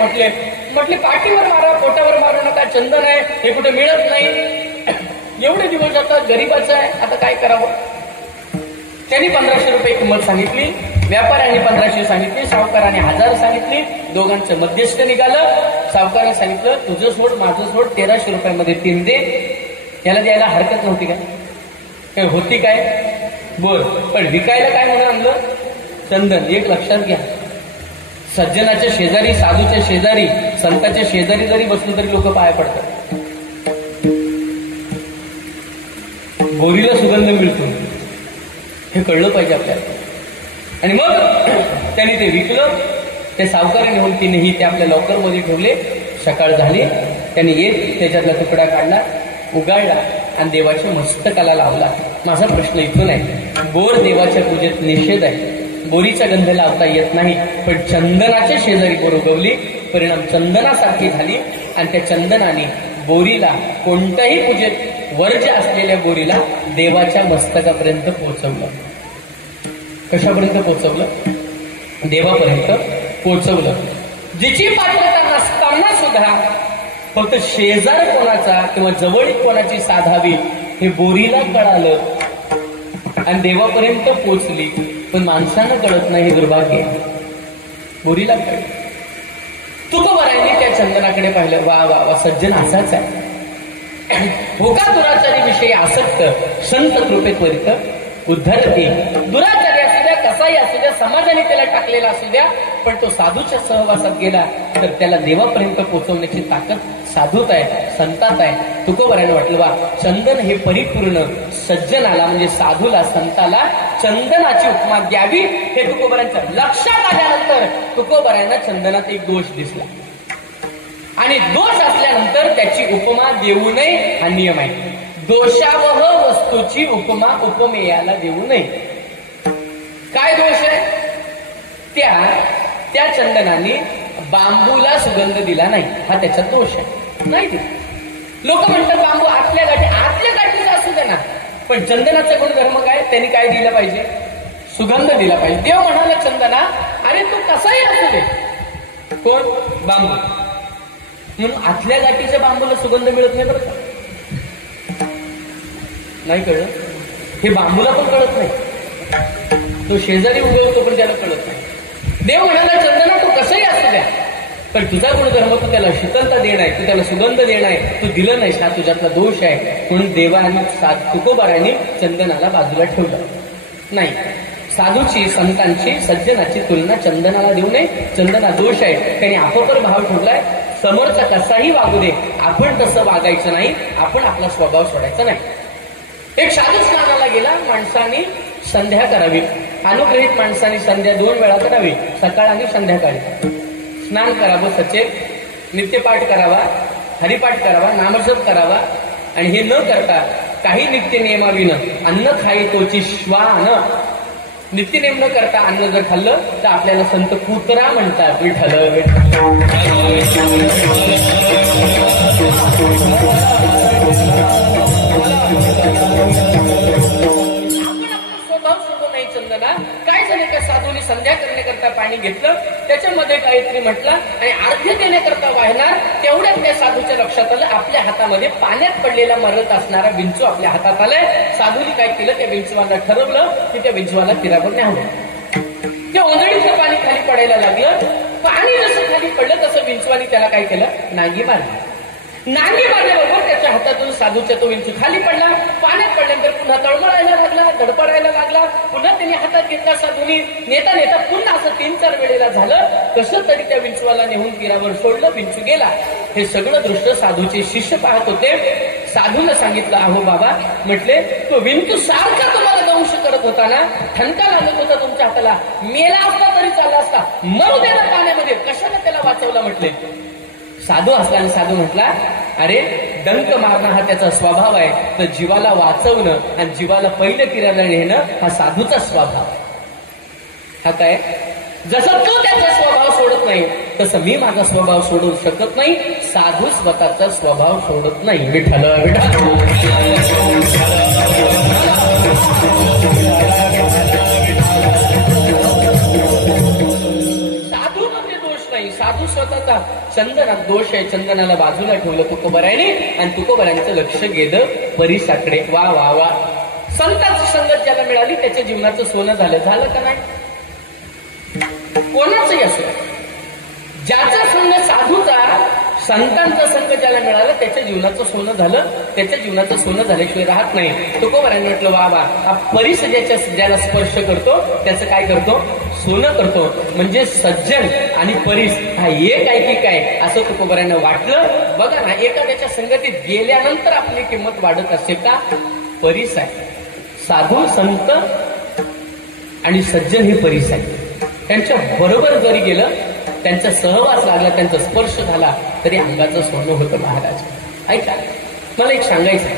म्हटले पाठीवर मारा, पोटावर मारू नका, चंदन आहे, हे कुठे मिळत नाही. एवढे दिवस जातात, गरीबाचं आहे, आता काय करावं? त्यांनी 1500 रुपये किंमत सांगितली, व्यापाऱ्यांनी 1500 सांगितली, सावकाराने 1000 सांगितली. दोघांचं मध्यस्थ निघालं. सावकाराने सांगितलं, तुझं सोड माझं सोड, 1300 रुपयामध्ये 3 दे. याला द्यायला हरकत नव्हती काय? होती काय? बोर. पण विकायला काय म्हणून आणलं? चंदन. एक लक्षात घ्या, सज्जनाच्या शेजारी, साधूच्या शेजारी, संताच्या शेजारी जरी बसलो तरी लोक पाया पडतात. बोरीला सुगंध मिळतो हे कळलं पाहिजे आपल्याला. आणि मग त्यांनी ते विकलं. ते सावकाराने घेऊन तिनेही ते आपल्या लॉकरमध्ये ठेवले. सकाळ झाली, त्यांनी येत त्याच्यातला तुकडा काढला, उगाळला आणि देवाच्या मस्तकाला लावला. माझा प्रश्न इथून आहे, बोर देवाच्या पूजेत निषेध आहे, बोरीचा गंध लावता येत नाही. पण चंदनाच्या शेजारी बोर उगवली, परिणाम चंदनासारखी झाली आणि त्या चंदनाने बोरीला, कोणत्याही पूजेत वर्ज्य असलेल्या बोरीला देवाच्या मस्तकापर्यंत पोहोचवलं. कशापर्यंत पोहोचवलं? देवापर्यंत पोहोचवलं. जिची पात्रता नसताना सुद्धा फक्त शेजार कोणाचा किंवा जवळीक कोणाची साधावी हे बोरीला कळालं आणि देवापर्यंत पोचली. पण माणसांना कळत नाही, हे दुर्भाग्य. बोरीला कळलं. तुकोबरायांनी त्या चंदनाकडे पाहिलं. वा वा वा, सज्जन असाच आहे. होका दुराचारी विषयी आसक्त, संत कृपेत त्वरित उद्धरते. दुराचारी असू द्या, कसाही कसाही असू द्या, समाजाने त्याला टाकलेला असू द्या, पण तो साधूच्या सहवासात गेला तर त्याला देवापर्यंत पोहोचवण्याची ताकद साधूत आहे, संतात आहे. तुकोबराने वाटलं वा, चंदन हे परिपूर्ण सज्जनाला म्हणजे साधूला, संताला चंदनाची उपमा द्यावी. हे तुकोबरांच्या लक्षात आल्यानंतर तुकोबरांना चंदनात एक दोष दिसला आणि दोष असल्यानंतर त्याची उपमा देऊ नये हा नियम आहे. दोषावह वस्तूची उपमा उपमेयाला देऊ नये. काय दोष आहे? त्या चंदनाने बांबूला सुगंध दिला नाही, हा त्याचा दोष आहे. नाही दिला. लोक म्हणतात बांबू आतल्या गाठीचा असू दे ना, पण चंदनाचा गुणधर्म काय? त्यांनी काय दिलं पाहिजे? सुगंध दिला पाहिजे. देव म्हणाला चंदना, अरे तू कसाही असू दे. कोण? बांबू. म्हणून आतल्या गाठीच्या बांबूला सुगंध मिळत नाही बरं का? नाही कळलं? हे बांबूला पण कळत नाही. तो शेजारी उगवतो पण त्याला कळत नाही. देव म्हणाला चंदना तू कसंही असू द्या, पण तुझा गुणधर्म तू त्याला शीतलता देणार आहे, तू त्याला सुगंध देणार आहे, तू दिलं नाहीस, हा तुझ्यातला दोष आहे. म्हणून देवा आणि तुकोबाराने चंदनाला बाजूला ठेवलं नाही. साधूची, संतांची, सज्जनाची तुलना चंदनाला देऊ नये. चंदना दोष आहे. त्यांनी आपोपर भाव ठेवलाय. समोरचा कसाही वागू दे, आपण तसं वागायचं नाही, आपण आपला स्वभाव सोडायचा नाही. एक साधू स्नानाला गेला. माणसाने संध्या करावी. अनुग्रहित माणसाने संध्या 2 वेळा करावी, सकाळ आणि संध्याकाळी. स्नान करावं, सचेत नित्यपाठ करावा, हरिपाठ करावा, नामजप करावा. आणि हे न करता काही नित्य नियमाविनं अन्न खाई तोची श्वान. नित्यनेम न करता अन्न जर खाल्लं तर आपल्याला संत कुत्रा म्हणतात. विठ्ठल स्वभाव सोडू नाही. चंदना काय झाले का साधूने संध्या करण्याकरता पाणी घेतलं, त्याच्यामध्ये काहीतरी म्हटलं आणि अर्घ्य देण्याकरता वाहणार. तेवढ्यात त्या साधूच्या लक्षात आलं, आपल्या हातामध्ये पाण्यात पडलेला मरत असणारा विंचू आपल्या हातात आलाय. साधूने काय केलं, त्या विंचवाला ठरवलं की त्या विंचवाला तीरावर न्यावं. त्या ओंजळीचं पाणी खाली पडायला लागलं. पाणी जसं खाली पडलं तसं विंचवाने त्याला काय केलं, नांगी मारली. नांगी मारल्याबरोबर त्याच्या हातातून साधूच्या तो विंचू खाली पडला. पाण्यात पडल्यानंतर पुन्हा तळमळायला लागला, धडपडायला लागला. पुन्हा त्याने हातात घेतला. साधूने नेता नेता पुन्हा असं 3-4 वेळेला झालं. कसं तरी त्या विंचवाला नेहून तीरावर सोडलं. विंचू गेला. हे सगळं दृश्य साधूचे शिष्य पाहत होते. साधूला सांगितलं, अहो बाबा, म्हटले तो विंचू सारखा तुम्हाला दंश करत होता ना, ठणका लागत होता तुमच्या हाताला, मेला असता तरी चालला असता, मरू द्या पाण्यामध्ये, कशाला त्याला वाचवला म्हटले. साधू असला आणि साधू म्हटला, अरे डंक मारणं हा त्याचा स्वभाव आहे, तर जीवाला वाचवणं आणि जीवाला पहिलं तीराला नेणं हा साधूचा स्वभाव. हा काय? जसं तो त्याचा स्वभाव सोडत नाही तसं मी माझा स्वभाव सोडू शकत नाही. साधू स्वतःचा स्वभाव सोडत नाही. विठ्ठल साधू मध्ये दोष नाही, साधू स्वतःचा. चंदनात दोष आहे. चंदनाला बाजूला ठेवलं तुकोबराने आणि तुकोबरांचं लक्ष गेलं परिसाकडे. वा वा वा. संतांची संगत ज्याला मिळाली त्याच्या जीवनाचं सोनं झालं. झालं का नाही? कोणाचंही असो, ज्याचा संघ साधूचा, संतांचा संघ ज्याला मिळाला त्याच्या जीवनाचं सोनं झालं. त्याच्या जीवनाचं सोनं झाल्याशिवाय राहत नाही. तुकोबराने म्हटलं, वा वा, हा परिस ज्याला स्पर्श करतो त्याचं काय करतो, सोनं करतो. म्हणजे सज्जन आणि परिस हा एक आहे की काय असं तुकोबरांना वाटलं. बघा ना, एखाद्याच्या संगतीत गेल्यानंतर आपली किंमत वाढत असते का? परिस आहे. साधू, संत आणि सज्जन हे परिस आहे. त्यांच्या बरोबर जरी गेलं, त्यांचा सहवास लागला, त्यांचा स्पर्श झाला तरी अंगाचं सोनं होतं. महाराज ऐका, मला एक सांगायचं आहे.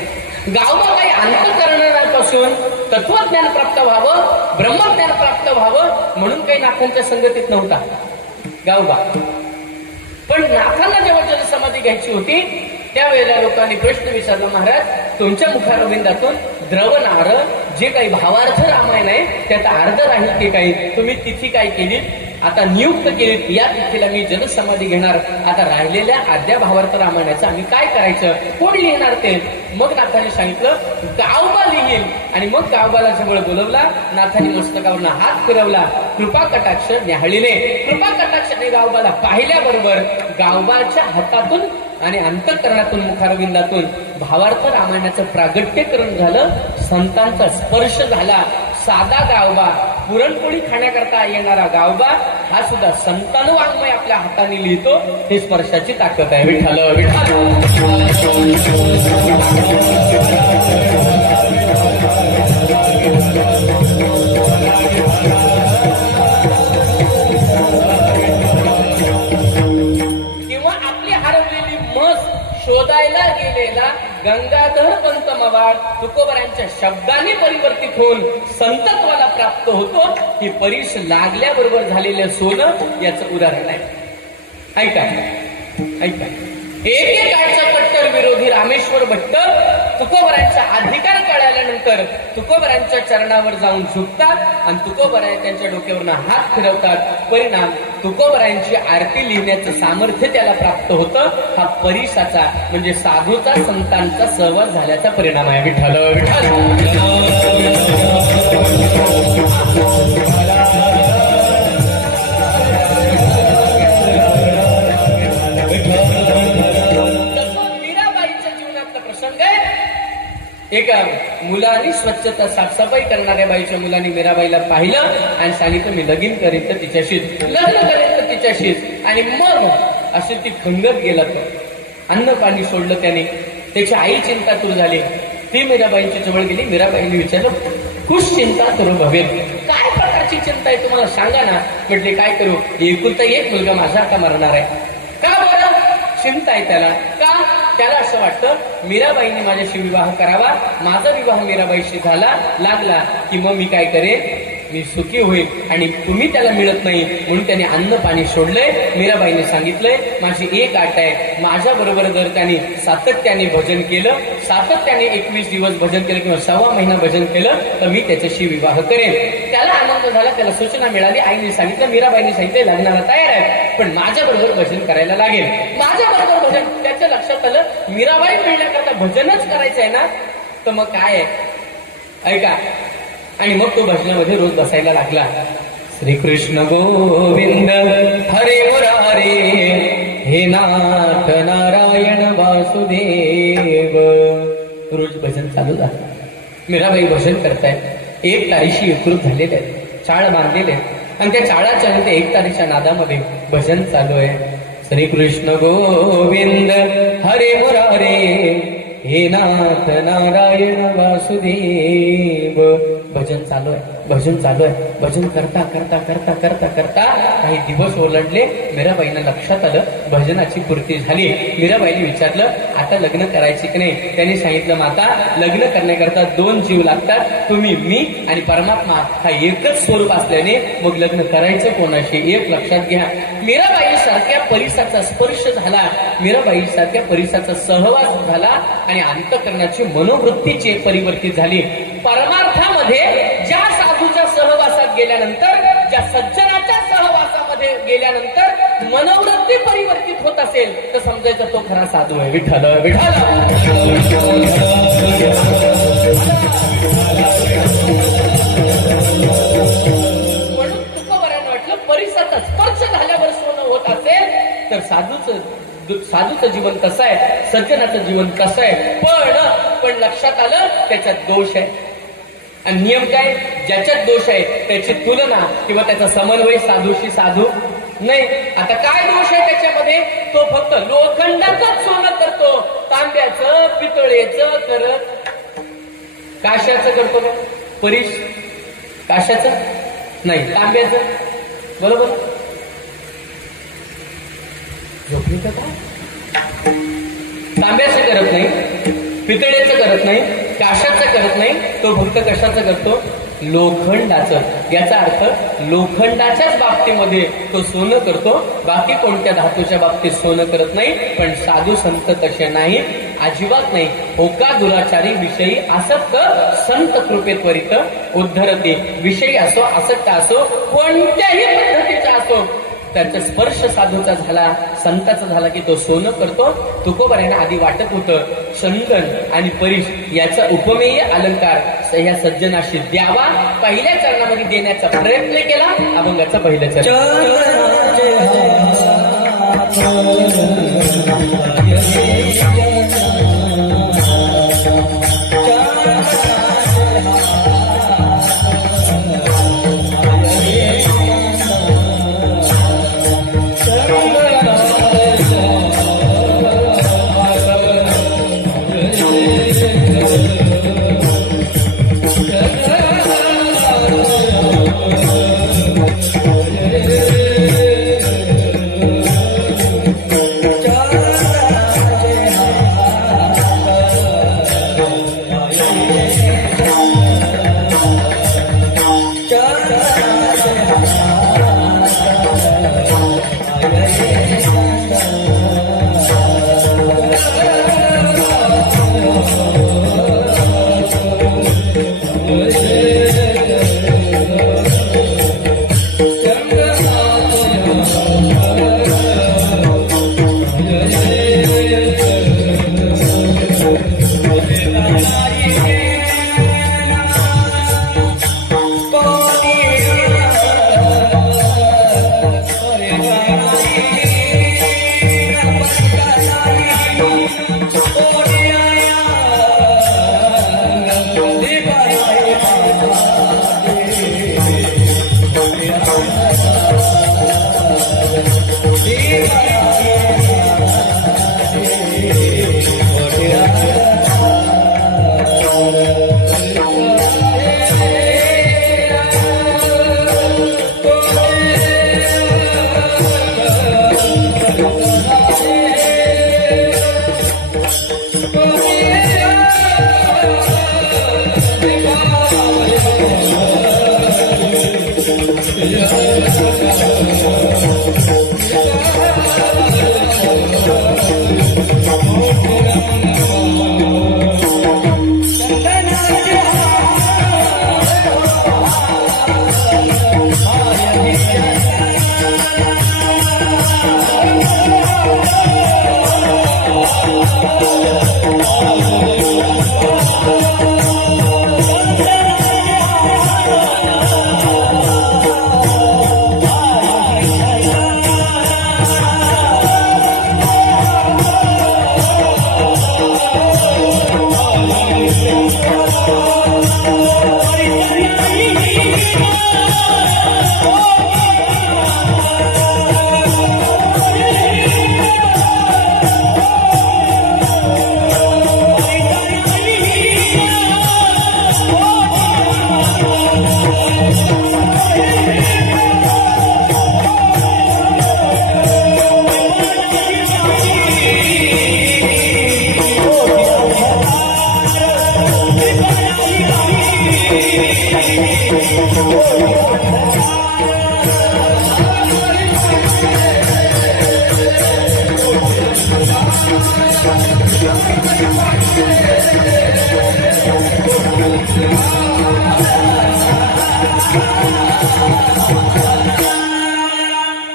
गावबा काही अंतःकरणापासून तत्वज्ञान प्राप्त व्हावं, ब्रह्मज्ञान प्राप्त व्हावं म्हणून काही नाथांच्या संगतीत नव्हता गावबा. पण नाथांना जेव्हा जलसमाधी घ्यायची होती त्यावेळेला लोकांनी प्रश्न विचारला, महाराज तुमच्या मुखारविंदातून द्रवनार जे काही भावार्थ रामायण आहे त्यात अर्ध राहील की काही, तुम्ही तिथी काय केली, आता नियुक्त केली, या तिथीला मी जलसमाधी घेणार, आता राहिलेल्या अर्ध्या भावार्थ रामायणाचं आम्ही काय करायचं, कोण लिहिणार ते. मग नाथाने सांगितलं गावबा लिहील. आणि मग गावबाला जवळ बोलवला. नाथाने मस्तकावरनं हात फिरवला. कृपा कटाक्ष न्याहाळीने. कृपा कटाक्षाने गावबाला पाहिल्याबरोबर गावबाच्या हातातून आणि अंतःकरणातून, मुखारविंदातून भावार्थ रामायणाचं प्रागट्यकरण झालं. संतांचा स्पर्श झाला. साधा गावबा, पुरणपोळी खाण्याकरता येणारा गावबा हा सुद्धा संतानुवाङ्मय आपल्या हाताने लिहितो. ही स्पर्शाची ताकद आहे. विठ्ठल विठ्ठल. किंवा आपली हरवलेली म्हस शोधायला गेलेला गंगाधर पंत मवाळ तुकोबरांच्या शब्दाने परिवर्तित होऊन संतत्वाला प्राप्त होतो. ही परीस लागल्याबरोबर झालेलं सोनं याचं उदाहरण आहे. ऐका ऐका. एकेकाळचा कट्टर विरोधी रामेश्वर भट्ट तुकोबरांचा अधिकार कळल्यानंतर तुकोबरांच्या चरणावर जाऊन झुकतात आणि तुकोबराय त्यांच्या डोक्यावरून हात फिरवतात. परिणाम तुकोबरायांची आरती लिहिण्याचं सामर्थ्य त्याला प्राप्त होतं. हा परीसाचा म्हणजे साधूचा संतांचा सहवास झाल्याचा परिणाम आहे. विठ्ठल विठ्ठल. एका मुलाने स्वच्छता साफसफाई करणाऱ्या बाईच्या मुलाने मीराबाईला पाहिलं आणि सांगितलं मी लगीन करीन तर तिच्याशीच, लग्न करेन तर तिच्याशीच. आणि मग अशी ती खंगत गेला. तो अन्न पाणी सोडलं त्याने. त्याची आई चिंतातूर झाली. ती मीराबाईंच्या जवळ गेली. मीराबाईंनी विचारलं खुश चिंता करू भवेल, काय प्रकारची चिंता आहे तुम्हाला सांगा ना. म्हटले काय करू, एकुलता एक मुलगा माझा आता मरणार आहे. का बरं चिंता आहे त्याला? का? त्याला असं वाटतं मीराबाईंनी माझ्याशी विवाह करावा, माझा विवाह मीराबाईशी झाला लागला की मग मी काय करेन, मी सुखी होईल. आणि तुम्ही त्याला मिळत नाही म्हणून त्याने अन्न पाणी सोडलंय. मीराबाईने सांगितलंय माझी एक आट आहे, माझ्या बरोबर जर त्यांनी सातत्याने भजन केलं, सातत्याने 21 दिवस भजन केलं किंवा 1.25 महिना भजन केलं तर मी त्याच्याशी विवाह करेन. त्याला आनंद झाला. त्याला सूचना मिळाली. आईने सांगितलं, मीराबाईने सांगितलं लग्नाला तयार आहे पण माझ्या बरोबर भजन करायला लागेल. माझ्या बरोबर भजन. त्याच्या लक्षात आलं मीराबाई मिळण्याकरता भजनच करायचं आहे ना, तर मग काय आहे. ऐका. आणि मग तो भजनामध्ये रोज बसायला लागला. श्रीकृष्ण गोविंद हरे मुरारे हे नाथ नारायण वासुदेव. रोज भजन चालू झालं. मीराबाई भजन करतायत. एक तारीशी एकरूप झालेले आहेत, चाळ बांधलेले आहेत आणि त्या चाळाच्या नंतर एक तारीच्या नादामध्ये भजन चालू आहे. श्रीकृष्ण गोविंद हरे मुरारे हे नाथ नारायण वासुदेव. भजन चालू आहे, भजन चालू आहे. भजन करता करता करता करता करता काही दिवस ओलांडले. मीराबाईंना लक्षात आलं भजनाची पूर्ती झाली. मीराबाईने विचारलं आता लग्न करायची की नाही. त्यांनी सांगितलं माता लग्न करण्याकरता 2 जीव लागतात, तुम्ही मी आणि परमात्मा हा एकच स्वरूप असल्याने मग लग्न करायचं कोणाशी एक लक्षात घ्या. मीराबाई सारख्या परिसाचा स्पर्श झाला, मीराबाई सारख्या परिसाचा सहवास झाला आणि अंतःकरणाची मनोवृत्तीची परिवर्तित झाली. परमार्थामध्ये ज्या साधूच्या सहवासात गेल्यानंतर, ज्या सज्जनाच्या सहवासामध्ये गेल्यानंतर मनोवृत्ती परिवर्तित होत असेल तर समजायचं तो खरा साधू आहे. विठ्ठल विठ्ठल. म्हणून तुकोबरांना वाटलं परिसाचा स्पर्श झाल्यावर सोनं होत असेल तर साधूचं जीवन कसं आहे, सज्जनाचं जीवन कसं आहे. पण लक्षात आलं त्याच्यात दोष आहे. आणि नियम काय, ज्याच्यात दोष आहे त्याची तुलना किंवा त्याचा समन्वय साधूशी साधू नाही. आता काय दोष आहे त्याच्यामध्ये, तो फक्त लोखंडाचंच सोनं करतो, तांब्याचं पितळेचं करत. काशाचं करतो का परीस, काशाचं नाही, तांब्याचं. बरोबर. झोपली का काय, तांब्याचं करत नाही, पितळेचं करत नाही, काशाचं करत नाही, तो फक्त कशाचं करतो, लोखंडाचं. याचा अर्थ लोखंडाच्याच बाबतीमध्ये तो सोनं करतो, बाकी कोणत्या धातूच्या बाबतीत सोनं करत नाही. पण साधू संत तसे नाही, अजिबात नाही. होका दुराचारी विषयी आसक्त संत कृपेत त्वरित उद्धरते. विषयी असो, आसक्त असो, कोणत्याही पद्धतीचा असो, त्याचा स्पर्श साधूचा झाला, संताचा झाला की तो सोनं करतो. तुकोबरांना आधी वाटत होतं चंदन आणि परीस याचा उपमेय अलंकार या सज्जनाशी द्यावा. पहिल्या चरणामध्ये देण्याचा प्रयत्न केला. अभंगाचा पहिलं चरण.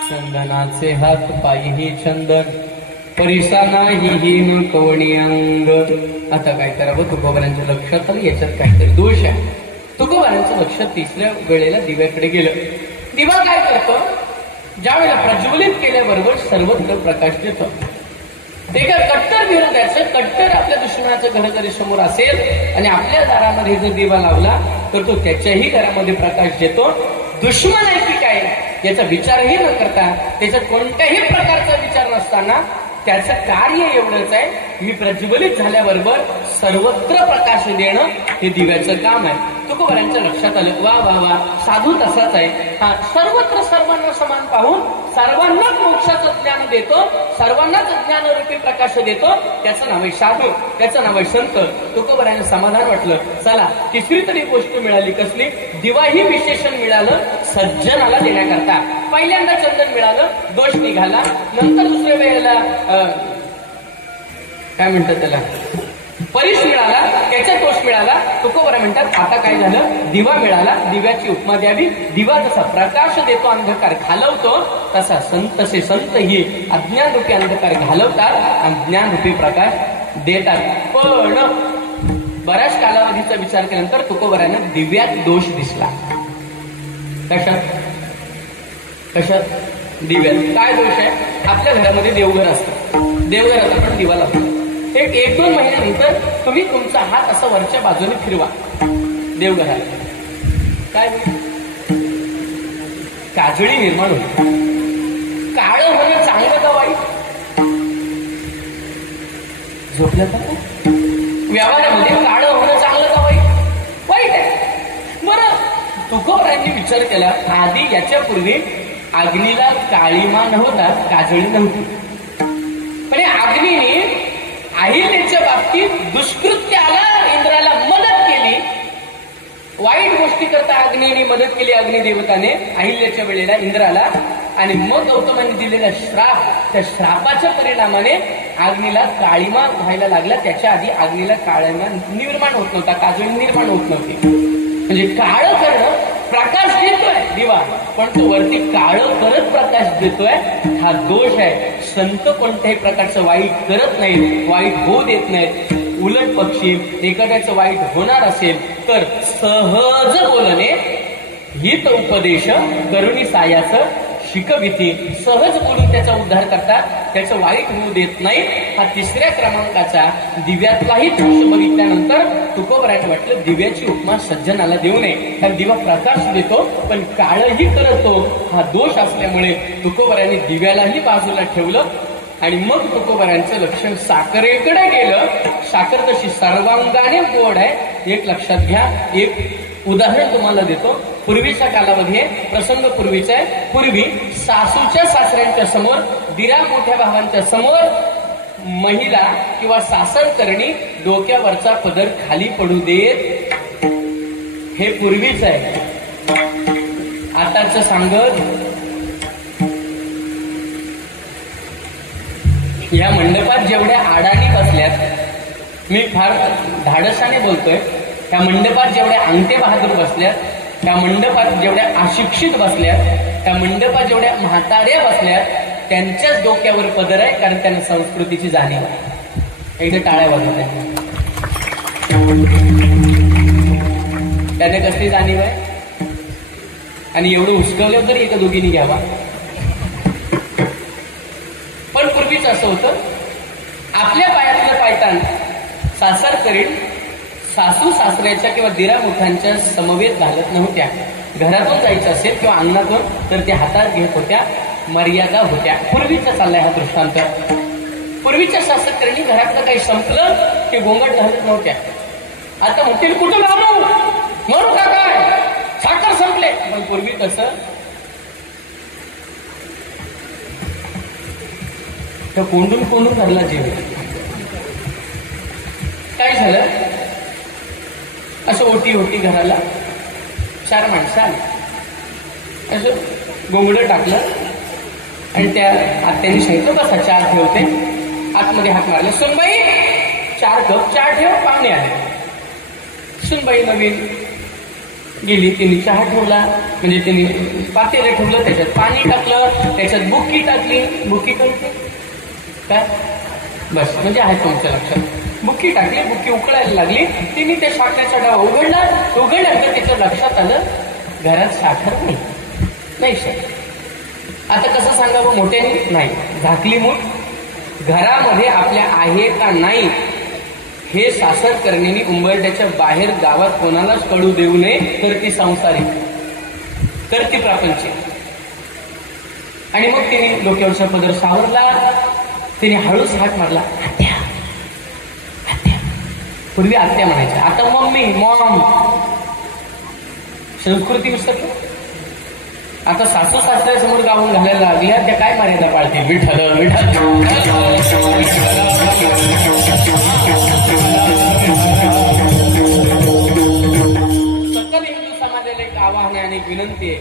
चंदनाचे हात पायही चंदन परिसा नाही हिन कवणी अंग. आता काय करावं, तुकोबारांच्या लक्षात आलं याच्यात काहीतरी दोष आहे. तुकोबारांचं लक्ष तिसऱ्या वेळेला दिव्याकडे गेलं. दिवा काय करतो, ज्या वेळेला प्रज्वलित केल्याबरोबर सर्वत्र प्रकाश देतो. ते काय कट्टर विरोधाचं, कट्टर आपल्या दुश्मनाचं घर जरी समोर असेल आणि आपल्या दारामध्ये जर दिवा लावला तर तो त्याच्याही घरामध्ये प्रकाश देतो. दुश्मन आहे की काय याचा विचारही न करता, त्याच्यात कोणत्याही प्रकारचा विचार नसताना त्याचं कार्य एवढंच आहे, मी प्रज्वलित झाल्याबरोबर सर्वत्र प्रकाश देणं हे दिव्याचं काम आहे. तुकोबारांच्या लक्षात आलं, वा वा वा, साधू तसाच आहे. हा, सर्वत्र सर्वांना समान पाहून सर्वांनाच मोक्षाचं ज्ञान देतो, सर्वांनाच ज्ञानरूपी प्रकाश देतो. त्याचं नाव आहे साधू, त्याचं नाव आहे संत. तुकोबारांना समाधान वाटलं. चला, तिसरी तरी गोष्ट मिळाली. कसली? दिवाही विशेषण मिळालं सज्जनाला देण्याकरता. पहिल्यांदा चंदन मिळालं, दोष निघाला. नंतर दुसऱ्या वेळेला काय म्हणतात त्याला, परीस मिळाला, त्याचा दोष मिळाला. तुकोबारा म्हणतात आता काय झालं, दिवा मिळाला, दिव्याची उपमा द्यावी. दिवा जसा प्रकाश देतो, अंधकार घालवतो, तसा तसे संत ही अज्ञानरूपी अंधकार घालवतात आणि ज्ञानरूपी प्रकाश देतात. पण बऱ्याच कालावधीचा विचार केल्यानंतर तुकोबारांना दिव्यात दोष दिसला. कशात? दिव्यात. काय दोष आहे? आपल्या घरामध्ये देवघर असतं, देवघरात आपण दिवा लावतो. एक 1-2 महिन्यानंतर तुम्ही तुमचा हात असा वरच्या बाजूने फिरवा देवघरात, काय काजळी निर्माण होते. काळं होणं चांगलं का वाईट? झोपलं का? व्यवहारामध्ये काळं होणं चांगलं का वाईट? वाईट आहे. बरं, तुकोबारांनी विचार केला, आधी याच्यापूर्वी अग्नीला काळीमा नव्हता, काजळी नव्हती. पण अग्नीने अहिल्याच्या बाबतीत दुष्कृत्याला इंद्राला मदत केली. वाईट गोष्टी करता अग्नीने मदत केली, अग्निदेवताने अहिल्याच्या वेळेला इंद्राला. आणि मग गौतमाने दिलेला श्राप, त्या श्रापाच्या परिणामाने अग्नीला काळीमा व्हायला लागला. त्याच्या आधी अग्नीला काळीमा निर्माण होत नव्हता, काजळी निर्माण होत नव्हती. म्हणजे काळं करणं, प्रकाश देतोय दिवा, पण तो वरती काळं करत प्रकाश देतोय, हा दोष आहे. संत कोणत्याही प्रकारचं वाईट करत नाहीत, वाईट होऊ देत नाहीत. उलट पक्षी एखाद्याचं वाईट होणार असेल तर सहज बोलणे, हित उपदेश करुणी सायाचं शिकविती, सहज बोलून त्याचा उद्धार करतात, त्याचं वाईट होऊ देत नाही. हा तिसऱ्या क्रमांकाचा दिव्यातलाही दोष बघितल्यानंतर तुकोबारांनी म्हटलं दिव्याची उपमा सज्जनाला देऊ नये. कारण दिवा प्रकाश देतो पण काळही करतो, हा दोष असल्यामुळे तुकोबारांनी दिव्यालाही बाजूला ठेवलं. आणि मग तुकोबारांचं लक्ष साखरेकडे गेलं. साखर तशी सर्वांगाने गोड आहे. एक लक्षात घ्या, एक उदाहरण तुम्हाला देतो. पूर्वीचा कालामध्ये प्रसंग पूर्वीचा आहे. पूर्वी सासूच्या सासऱ्यांच्या समोर, दिरा मोठ्या भावांच्या समोर महिला किंवा सासरकरणी डोक्यावरचा पदर खाली पडू देत. हे पूर्वीच आहे. आताच सांगत, या मंडपात जेवढ्या आडाणी बसल्यात, मी फार धाडसाने बोलतोय, त्या मंडपात जेवढ्या अंगठे बहादूर बसल्यात, त्या मंडपात जेवढ्या अशिक्षित बसल्यात, त्या मंडपात जेवढ्या म्हाताऱ्या बसल्यात, त्यांच्याच डोक्यावर पदर आहे. कारण त्यांना संस्कृतीची जाणीव आहे. एकदा टाळ्या वाजवल्या. त्याने कसली जाणीव आहे आणि एवढं उचकवलं तरी एका दोघींनी घ्यावा. पण पूर्वीच असं होतं, आपल्या पायातलं पायतान सासर करीन सासू सासऱ्याच्या किंवा दिरा मुठांच्या समवेत घालत नव्हत्या. घरातून जायचं असेल किंवा अंगणातून तर त्या हातात घेत होत्या. मर्यादा होत्या. पूर्वीचा चाललाय हा दृष्टांत. पूर्वीच्या शासकरणी घरातलं काही संपलं की गोंगट घालत नव्हत्या. आता म्हणतील कुठं मारू म्हणू का काय, साखर संपले. पण पूर्वी कसं तर कोंडून कोंडून धरला जीव. काय झालं, असं ओटी ओटी घराला 4 माणसं आली. असं गोंगडं टाकलं आणि त्या आत्याने सांगितलं बसा 4 ठेवते. आतमध्ये हात मारले. सुनबाई 4 कप चहा ठेव, पाहुणे आले. सुनबाई नवीन गेली, तिने चहा ठेवला, म्हणजे तिने पातेलं ठेवलं, त्याच्यात पाणी टाकलं, त्याच्यात बुक्की टाकली. बुक्की कळते काय, बस म्हणजे आहे तुमच्या लक्षात. बुक्की टाकली, बुक्की उकळायला लागली. तिने त्या साखरेचा डबा उघडल्यानंतर त्याच्या लक्षात आलं घरात साखर नाही सर. आता कसं सांगावं मोठ्याने, नाही झाकली मूठ. घरामध्ये आपल्या आहे का नाही हे सासर करण्याने उंबरठ्याच्या बाहेर गावात कोणालाच कळू देऊ नये. तर ती संसारिक, तर ती प्रापंचिक. आणि मग तिने डोक्यावरचा पदर सावरला. तिने हळूच हात मारला. आत्या आत्या. पूर्वी आत्या म्हणायच्या, आता मम्मी मॉम. संस्कृती विसरतो. आता सासू सासऱ्यासमोर गाऊन घालायला लागल्या, त्या काय मर्यादा पाळतील. विठ्ठल विठ्ठल. सकल हिंदू समाजाला एक आवाहन आणि एक विनंती आहे.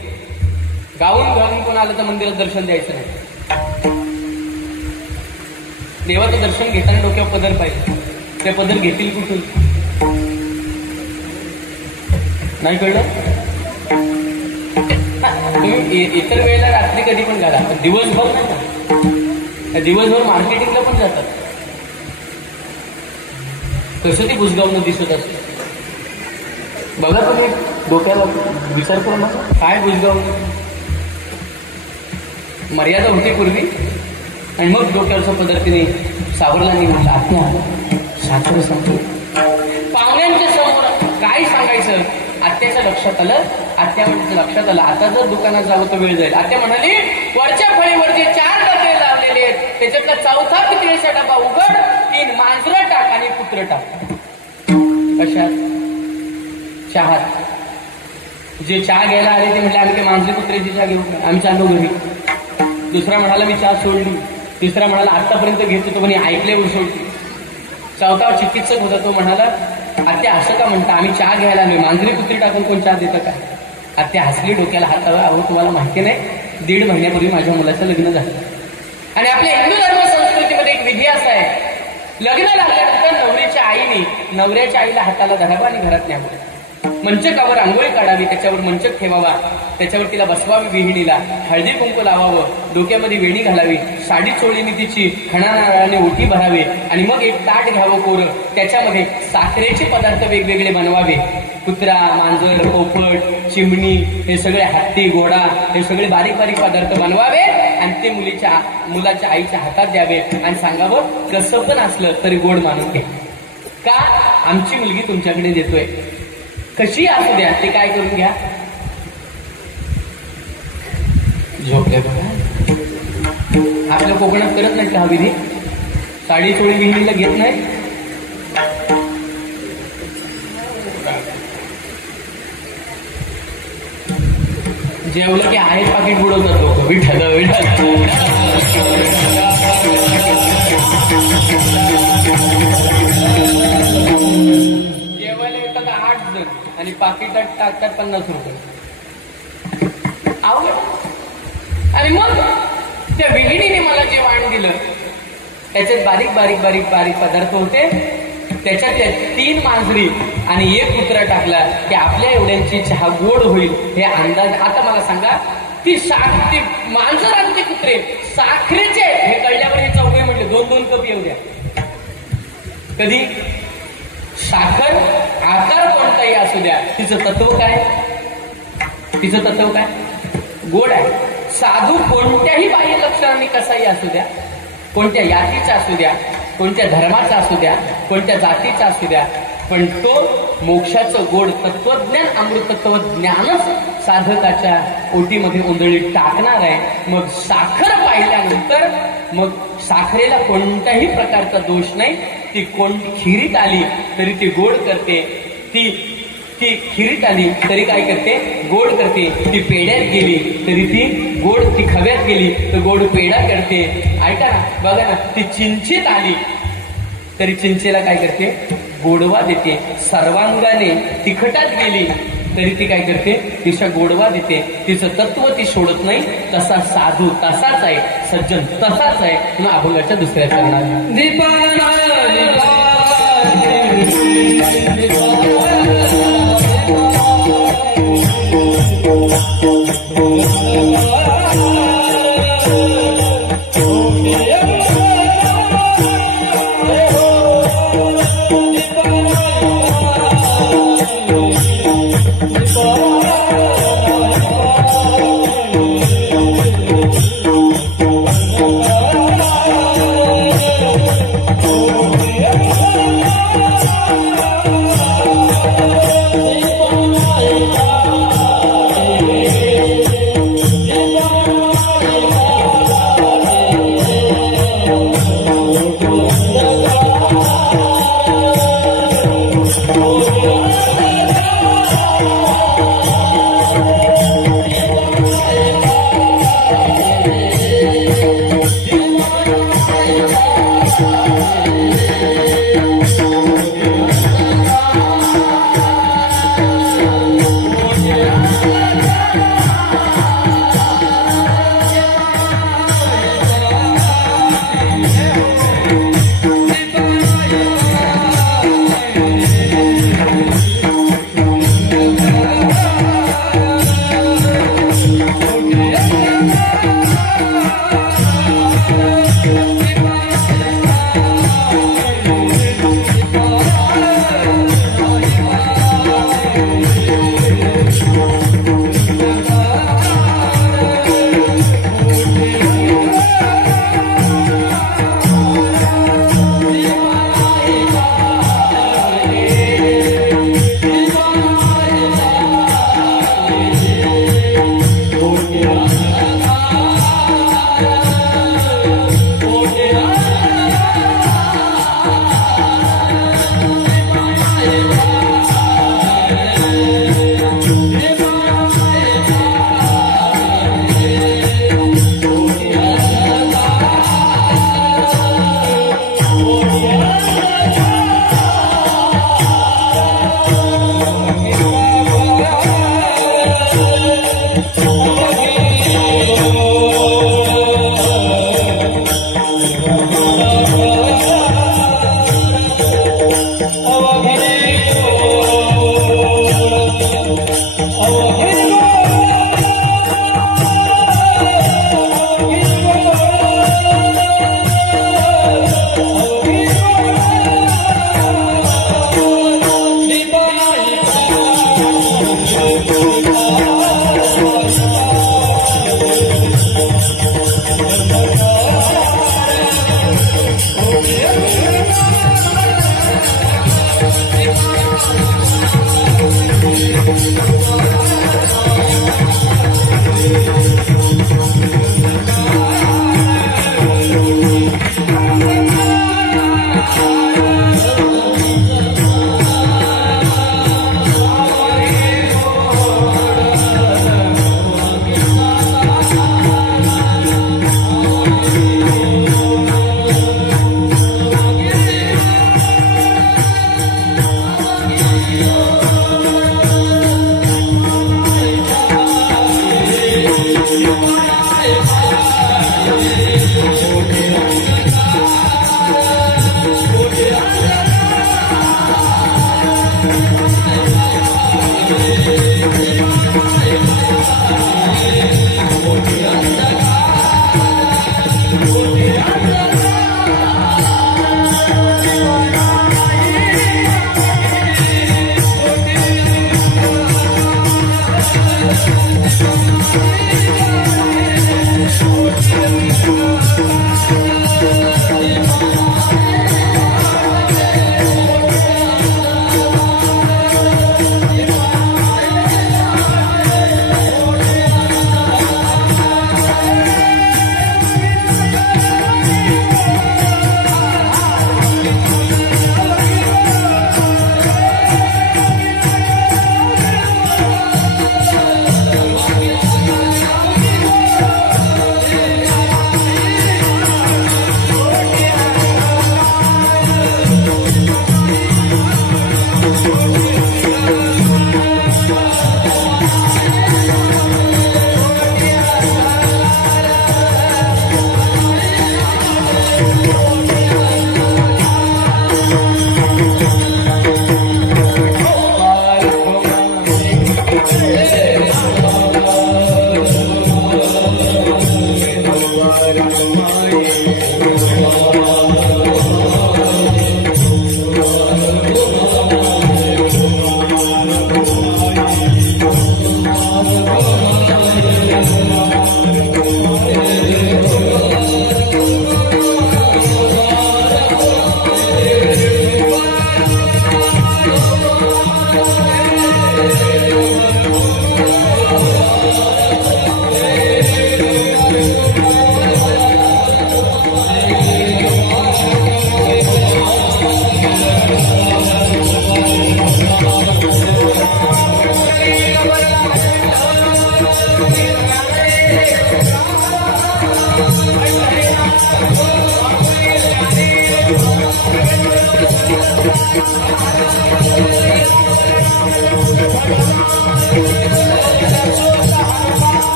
गाऊन घालून कोण आलं तर मंदिरात दर्शन द्यायचं नाही. देवाचं दर्शन घेताना डोक्यावर पदर पाहिजे. ते पदर घेतील कुठून, नाही कळलं. तुम्ही इतर वेळेला रात्री कधी पण घाला, दिवसभर नाही ना. दिवसभर मार्केटिंगला पण जातात. कसं ती बुजगावनं दिसत असते बघा तुम्ही. डोक्याला विचार करू नका काय बुजगाव. मर्यादा होती पूर्वी. आणि मग डोक्यावरच्या पद्धतीने सावरला नाही म्हटलं आत्या साखर सांगतो. पाहुण्यांच्या समोर काय सांगायचं, आत्याच्या लक्षात आलं. आत्या लक्षात आलं आता जर दुकानात जावं तर वेळ जाईल. आत्या म्हणाली वरच्या फळीवर जे 4 डबे लावलेले आहेत त्याच्यातला 4था पितळेचा डबा उघड, 3 मांजरं टाक आणि कुत्रं टाक. कशात, चहात. जे चहा घ्यायला आले ते म्हटले आम्ही मांजरी कुत्र्याची चहा घेऊ, आम्ही चाललो घरी. दुसरा म्हणाला मी चहा सोडली. तिसरा म्हणाला आतापर्यंत घेत होतो पण ऐकल्यावर सोडली. 4था चिकित्सक होता, तो म्हणाला आत्या असं का म्हणता, आम्ही चहा घ्यायला आलोय, मांजरी कुत्री टाकून कोण चहा देतं का. आत्या हसली, डोक्याला हात लावला. अहो तुम्हाला माहिती नाही, 1.5 महिन्यापूर्वी माझ्या मुलाचं लग्न झालं. आणि आपल्या हिंदू धर्म संस्कृतीमध्ये एक विधी असा आहे, लग्न लागल्यानंतर नवरीच्या आईने नवऱ्याच्या आईला हाताला धरावं आणि घरात न्यावं. मंचकावर आंघोळी काढावी, त्याच्यावर मंचक ठेवावा, त्याच्यावर तिला बसवावी, विहिणीला हळदी कुंकू लावावं, डोक्यामध्ये वेणी घालावी, साडी चोळीने तिची खणानारळाने ओटी भरावी आणि मग एक ताट घ्यावं कोरं, त्याच्यामध्ये साखरेचे पदार्थ वेगवेगळे बनवावे. कुत्रा, मांजर, पोपट, चिमणी, हे सगळे हत्ती, घोडा, हे सगळे बारीक बारीक पदार्थ बनवावे आणि ते मुलाच्या आईच्या हातात द्यावे आणि सांगावं कसं पण असलं तरी गोड मानून घे. का, आमची मुलगी तुमच्याकडे देतोय, कशी असू द्या, ते काय करून घ्या. झोपल्या बघा. आपल्या कोकणात करत नाही का हा विधी. साडी चोळी विहिणीला घेत नाही. जेवलं की आहे पाकिट बुडवतात लोक. विठ्ठल विठ्ठल. जेवायला येतात 8 जण आणि पाकिटात टाकतात 50 रुपये. आवड. आणि मग त्या विहिणीने मला जे वाण दिलं त्याच्यात बारीक बारीक बारीक बारीक पदार्थ होते. त्याच्यात 3 मांजरी आणि 1 कुत्रा टाकला की आपल्या एवढ्यांची चहा गोड होईल हे अंदाज. आता मला सांगा, ती मांजर आणि ते कुत्रे साखरेचे हे कळल्यावर हे चौघे म्हणले 2-2 कप येऊ द्या. कधी साखर आकार कोणताही असू द्या, तिचं तत्व काय? तिचं तत्व काय? गोड आहे. साधू कोणत्याही बाह्य लक्षणांनी कसाही असू द्या, कोणत्या जातीचा असू द्या, कोणत्या धर्माचा असू द्या, कोणत्या जातीचा असू द्या, पण तो मोक्षाचं गोड तत्वज्ञान, अमृतत्व ज्ञानच साधकाच्या ओटीमध्ये उंदळी टाकणार आहे. मग साखर पाहिल्यानंतर मग साखरेला कोणत्याही प्रकारचा दोष नाही. ती खिरीत आली तरी ती गोड करते, ती खिरीत आली तरी काय करते? गोड करते. ती पेढ्यात गेली तरी ती गोड, ती खव्यात गेली तर गोड पेढा करते. ऐका ना, बघा ना, ती चिंचेत आली तरी चिंचेला काय करते? गोडवा देते. सर्वांगाने तिखटात गेली तरी ती काय करते? तिचा गोडवा देते. तिचं तत्व ती सोडत नाही. तसा साधू तसाच आहे, सज्जन तसाच आहे. म्हणून अभंगाच्या दुसऱ्या चरणात Oh,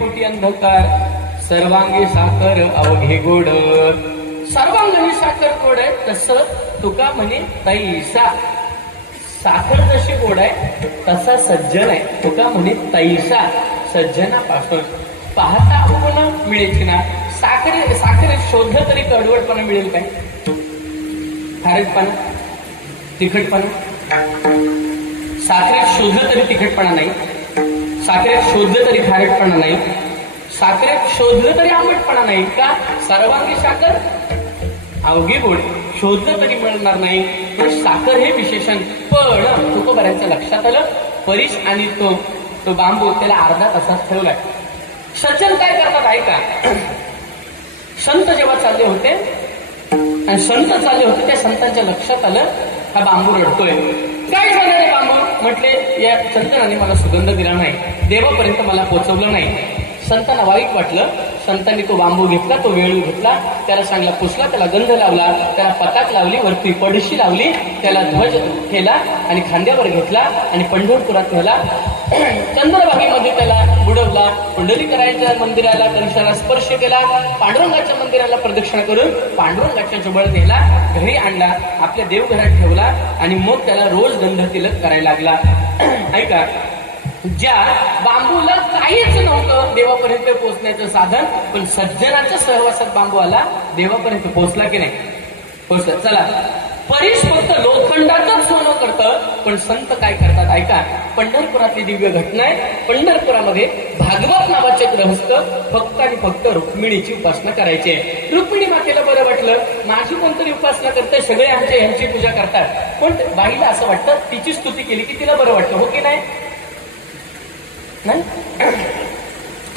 पोटी अंधकार सर्वांगी साखर अवघे गोड. सर्वांगी साखर गोड आहे तसं तुका म्हणे तैसा. साखर जशी गोड आहे तसा सज्जन आहे. तुका म्हणे तैसा सज्जनापासून पाहता उगवणं मिळेल ना. साखरेत शोधलं तरी कडवटपणा मिळेल काय? खारटपणा, तिखटपणा. साखरेत शोधलं तरी तिखटपणा नाही. साखरेत शोधलं तरी खारटपणा नाही. साखरेत शोधलं तरी आंबटपणा नाही. का? सर्वांगी साखर अवघी गोड. शोधलं तरी मिळणार नाही. पण साखर हे विशेषण. पण तुकोबाऱ्यांच्या लक्षात आलं. परीस आणि तो बांबू त्याला अर्धा तासात ठेवलाय. सज्जन काय करतात ऐका. संत जेव्हा चालले होते आणि संत चालले होते त्या संतांच्या लक्षात आलं हा बांबू रडतोय. काय झालं रे बांबू? म्हटले या चंदनाने मला सुगंध दिला नाही, देवापर्यंत मला पोहोचवलं नाही. संतांना वाईट वाटलं. संतांनी तो बांबू घेतला, तो वेळू घेतला, त्याला चांगला पुसला, त्याला गंध लावला, त्याला पताक लावली, वरती पडशी लावली, त्याला ध्वज केला आणि खांद्यावर घेतला आणि पंढरपुरात नेला. चंद्रभागेमध्ये त्याला बुडवला. पुंडलीकराच्या मंदिराला परिसराला स्पर्श केला. पांडुरंगाच्या मंदिराला प्रदक्षिणा करून पांडुरंगाच्या जवळ नेला, घरी आणला, आपल्या देवघरात ठेवला आणि मग त्याला रोज गंध तिलक करायला लागला. ऐका, ज्या बांबूला काहीच नव्हतं देवापर्यंत पोहोचण्याचं साधन, पण सज्जनाच्या सहवासात बांबू आला, देवापर्यंत पोहोचला की नाही? पोहोचला. चला, परीस फक्त लोखंडाचंच सोनं करतं, पण संत काय करतात ऐका. पंढरपुरातली दिव्य घटना आहे. पंढरपुरामध्ये भागवत नावाचे गृहस्थ फक्त आणि फक्त रुक्मिणीची उपासना करायची. रुक्मिणी मातेला बरं वाटलं, माझी कोणतरी उपासना करते, सगळे आमच्या यांची पूजा करतात, पण बाईला असं वाटतं तिची स्तुती केली की तिला बरं वाटतं. हो की नाही?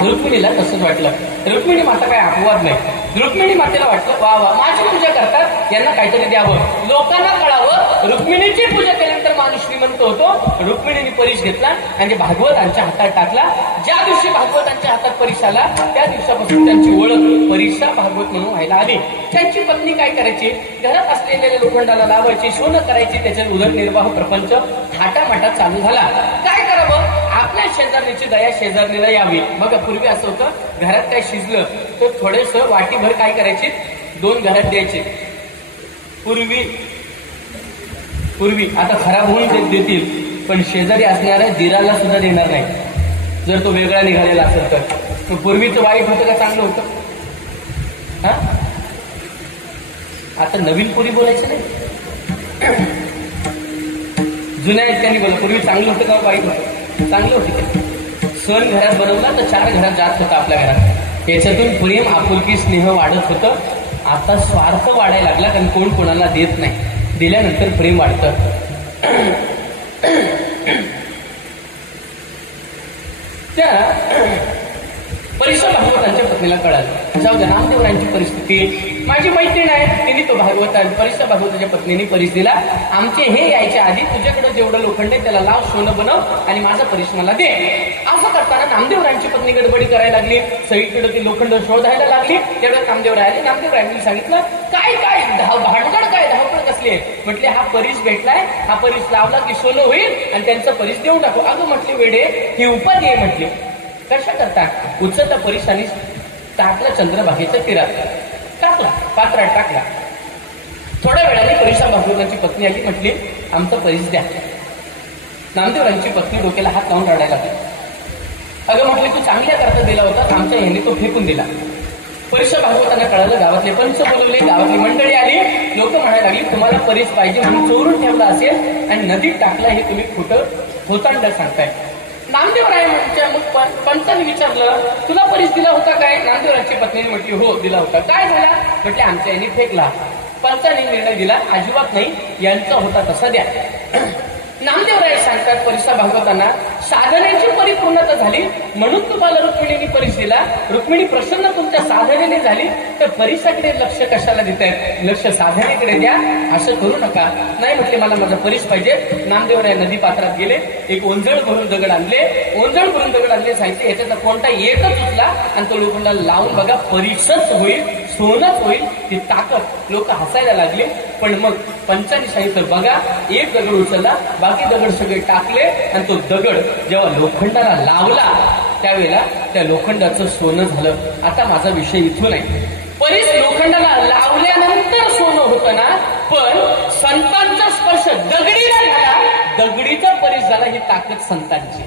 रुक्मिणीला तसंच वाटलं. रुक्मिणी माता काय अपवाद नाही. रुक्मिणी मातेला वाटलं वा वा माझी पूजा करतात, यांना काहीतरी द्यावं, लोकांना कळावं. रुक्मिणीची पूजा केल्यानंतर माणूस श्रीमंत होतो. रुक्मिणीने परीस घेतला आणि भागवतांच्या हातात टाकला. ज्या दिवशी भागवतांच्या हातात परीस आला त्या दिवसापासून त्यांची ओळख परीसा भागवत म्हणून व्हायला आली. त्यांची पत्नी काय करायची, घरात असलेल्या लोखंडाला लावायची, सोनं करायची, त्याच्यात उदरनिर्वाह प्रपंच थाटामाटात चालू झाला. काय करावं, आपल्या शेजारणीची दया शेजारणीला यावी. बघा, पूर्वी असं होतं, घरात काय शिजलं तर थोडेस वाटीभर काय करायचे, 2 घरात द्यायचे. पूर्वी आता खराब होऊन देतील, पण शेजारी असणाऱ्या दिराला सुद्धा देणार नाही जर तो वेगळा निघालेला असेल तर. पूर्वीचं वाईट होतं का चांगलं होतं? हा, आता नवीन पुरी बोलायचं नाही, जुन्या इतक्यांनी बोला. पूर्वी चांगलं होतं का वाईट होतं? चांगलं होतं. सण घरात बनवला तर 4 घरात जात होता आपल्या घरात. याच्यातून प्रेम, आपुलकी, स्नेह वाढत होतं. आता स्वार्थ वाढायला लागला, कारण कोण कोणाला देत नाही. दिल्यानंतर प्रेम वाढतं. त्या परीसा भागवतांच्या पत्नीला कळालं, जाऊ द्या, नामदेवरायांची परिस्थिती. माझी मैत्रीण आहे, तिने तो परीसा भागवताच्या पत्नीने परीस दिला. आमचे हे यायच्या आधी तुझ्याकडे जेवढं लोखंड आहे त्याला लाव, सोनं बनव आणि माझा परीस मला दे. असं करताना नामदेवरायांची पत्नी गडबडी करायला लागली. सगळीकडे ती लोखंड शोधायला लागली. तेवढं नामदेवराय नामदेवरायांनी सांगितलं, काय काय भानगड, काय धावपळ कसली आहे? म्हटले, हा परीस भेटलाय, हा परीस लावला की सोनं होईल आणि त्यांचं परीस देऊन टाकू. अगं म्हटले, वेडे, ही उपाधी आहे. म्हटली, कशा करता? उचलता परीसाने टाकला चंद्रभागेच्या तीरात, टाकला, पात्रात टाकला. थोड्या वेळाने परीसा भागवतांची पत्नी आली. म्हटली, आमचा परीस द्या. नामदेवरांची पत्नी डोक्याला हात लावून रडायला लागली. अगं म्हटले, तू चांगल्या करता दिला होता, आमच्या ह्याने तो फेकून दिला. परिसर भागवतांना कळालं, गावातले पंच बोलवले, गावातली मंडळी आली, लोक म्हणायला लागली तुम्हाला परीस पाहिजे म्हणून चोरून ठेवला असेल आणि नदीत टाकला, हे तुम्ही खोटं होतांड सांगताय. नामदेवराय म्हणजे मग पंचाने विचारलं तुला परीस दिला होता काय? नामदेवरायची पत्नीने म्हटली हो दिला होता. काय झाला? म्हटले आमच्या यांनी फेकला. पंचाने निर्णय दिला अजिबात नाही, यांचा होता तसा द्या. नामदेवराय सांगतात परिसर भागवतांना साधनेची परिपूर्णता झाली म्हणून तुम्हाला रुक्मिणीने परीस दिला. रुक्मिणी प्रसन्न तुमच्या साधनेने झाली तर परीसाकडे लक्ष कशाला देतायत? लक्ष साधनेकडे द्या, असं करू नका. नाही म्हटले मला माझा परीस पाहिजे. नामदेवराय नदी पात्रात गेले, एक ओंजळ भरून दगड आणले, ओंजळ भरून दगड आणले, सांगितले याच्याचा कोणता एकच उचला आणि तो लोकांना लावून बघा, परीसच होईल, सोनच होईल. ती ताकद लोक हसायला लागले. पण मग पंचांनी सांगितलं बघा, एक दगड उचलला, बाकी दगड सगळे टाकले आणि तो दगड जेव्हा लोखंडाला लावला त्यावेळेला त्या लोखंडाचं सोनं झालं. आता माझा विषय इथून आहे. परीस लोखंडाला लावल्यानंतर सोनं होतं ना, पण संतांचा स्पर्श दगडीला झाला, दगडीचा परीस झाला. ही ताकद संतांची.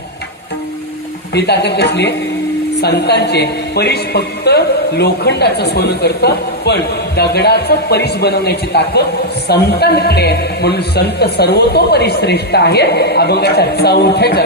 ही ताकद कसली? संतांचे. परीस फक्त लोखंडाचं सोनं करतं, पण दगडाचं परीस बनवण्याची ताकद संतांकडे आहे. म्हणून संत सर्वतोपरी श्रेष्ठ आहे. अभंगाच्या 4थ्या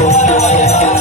हर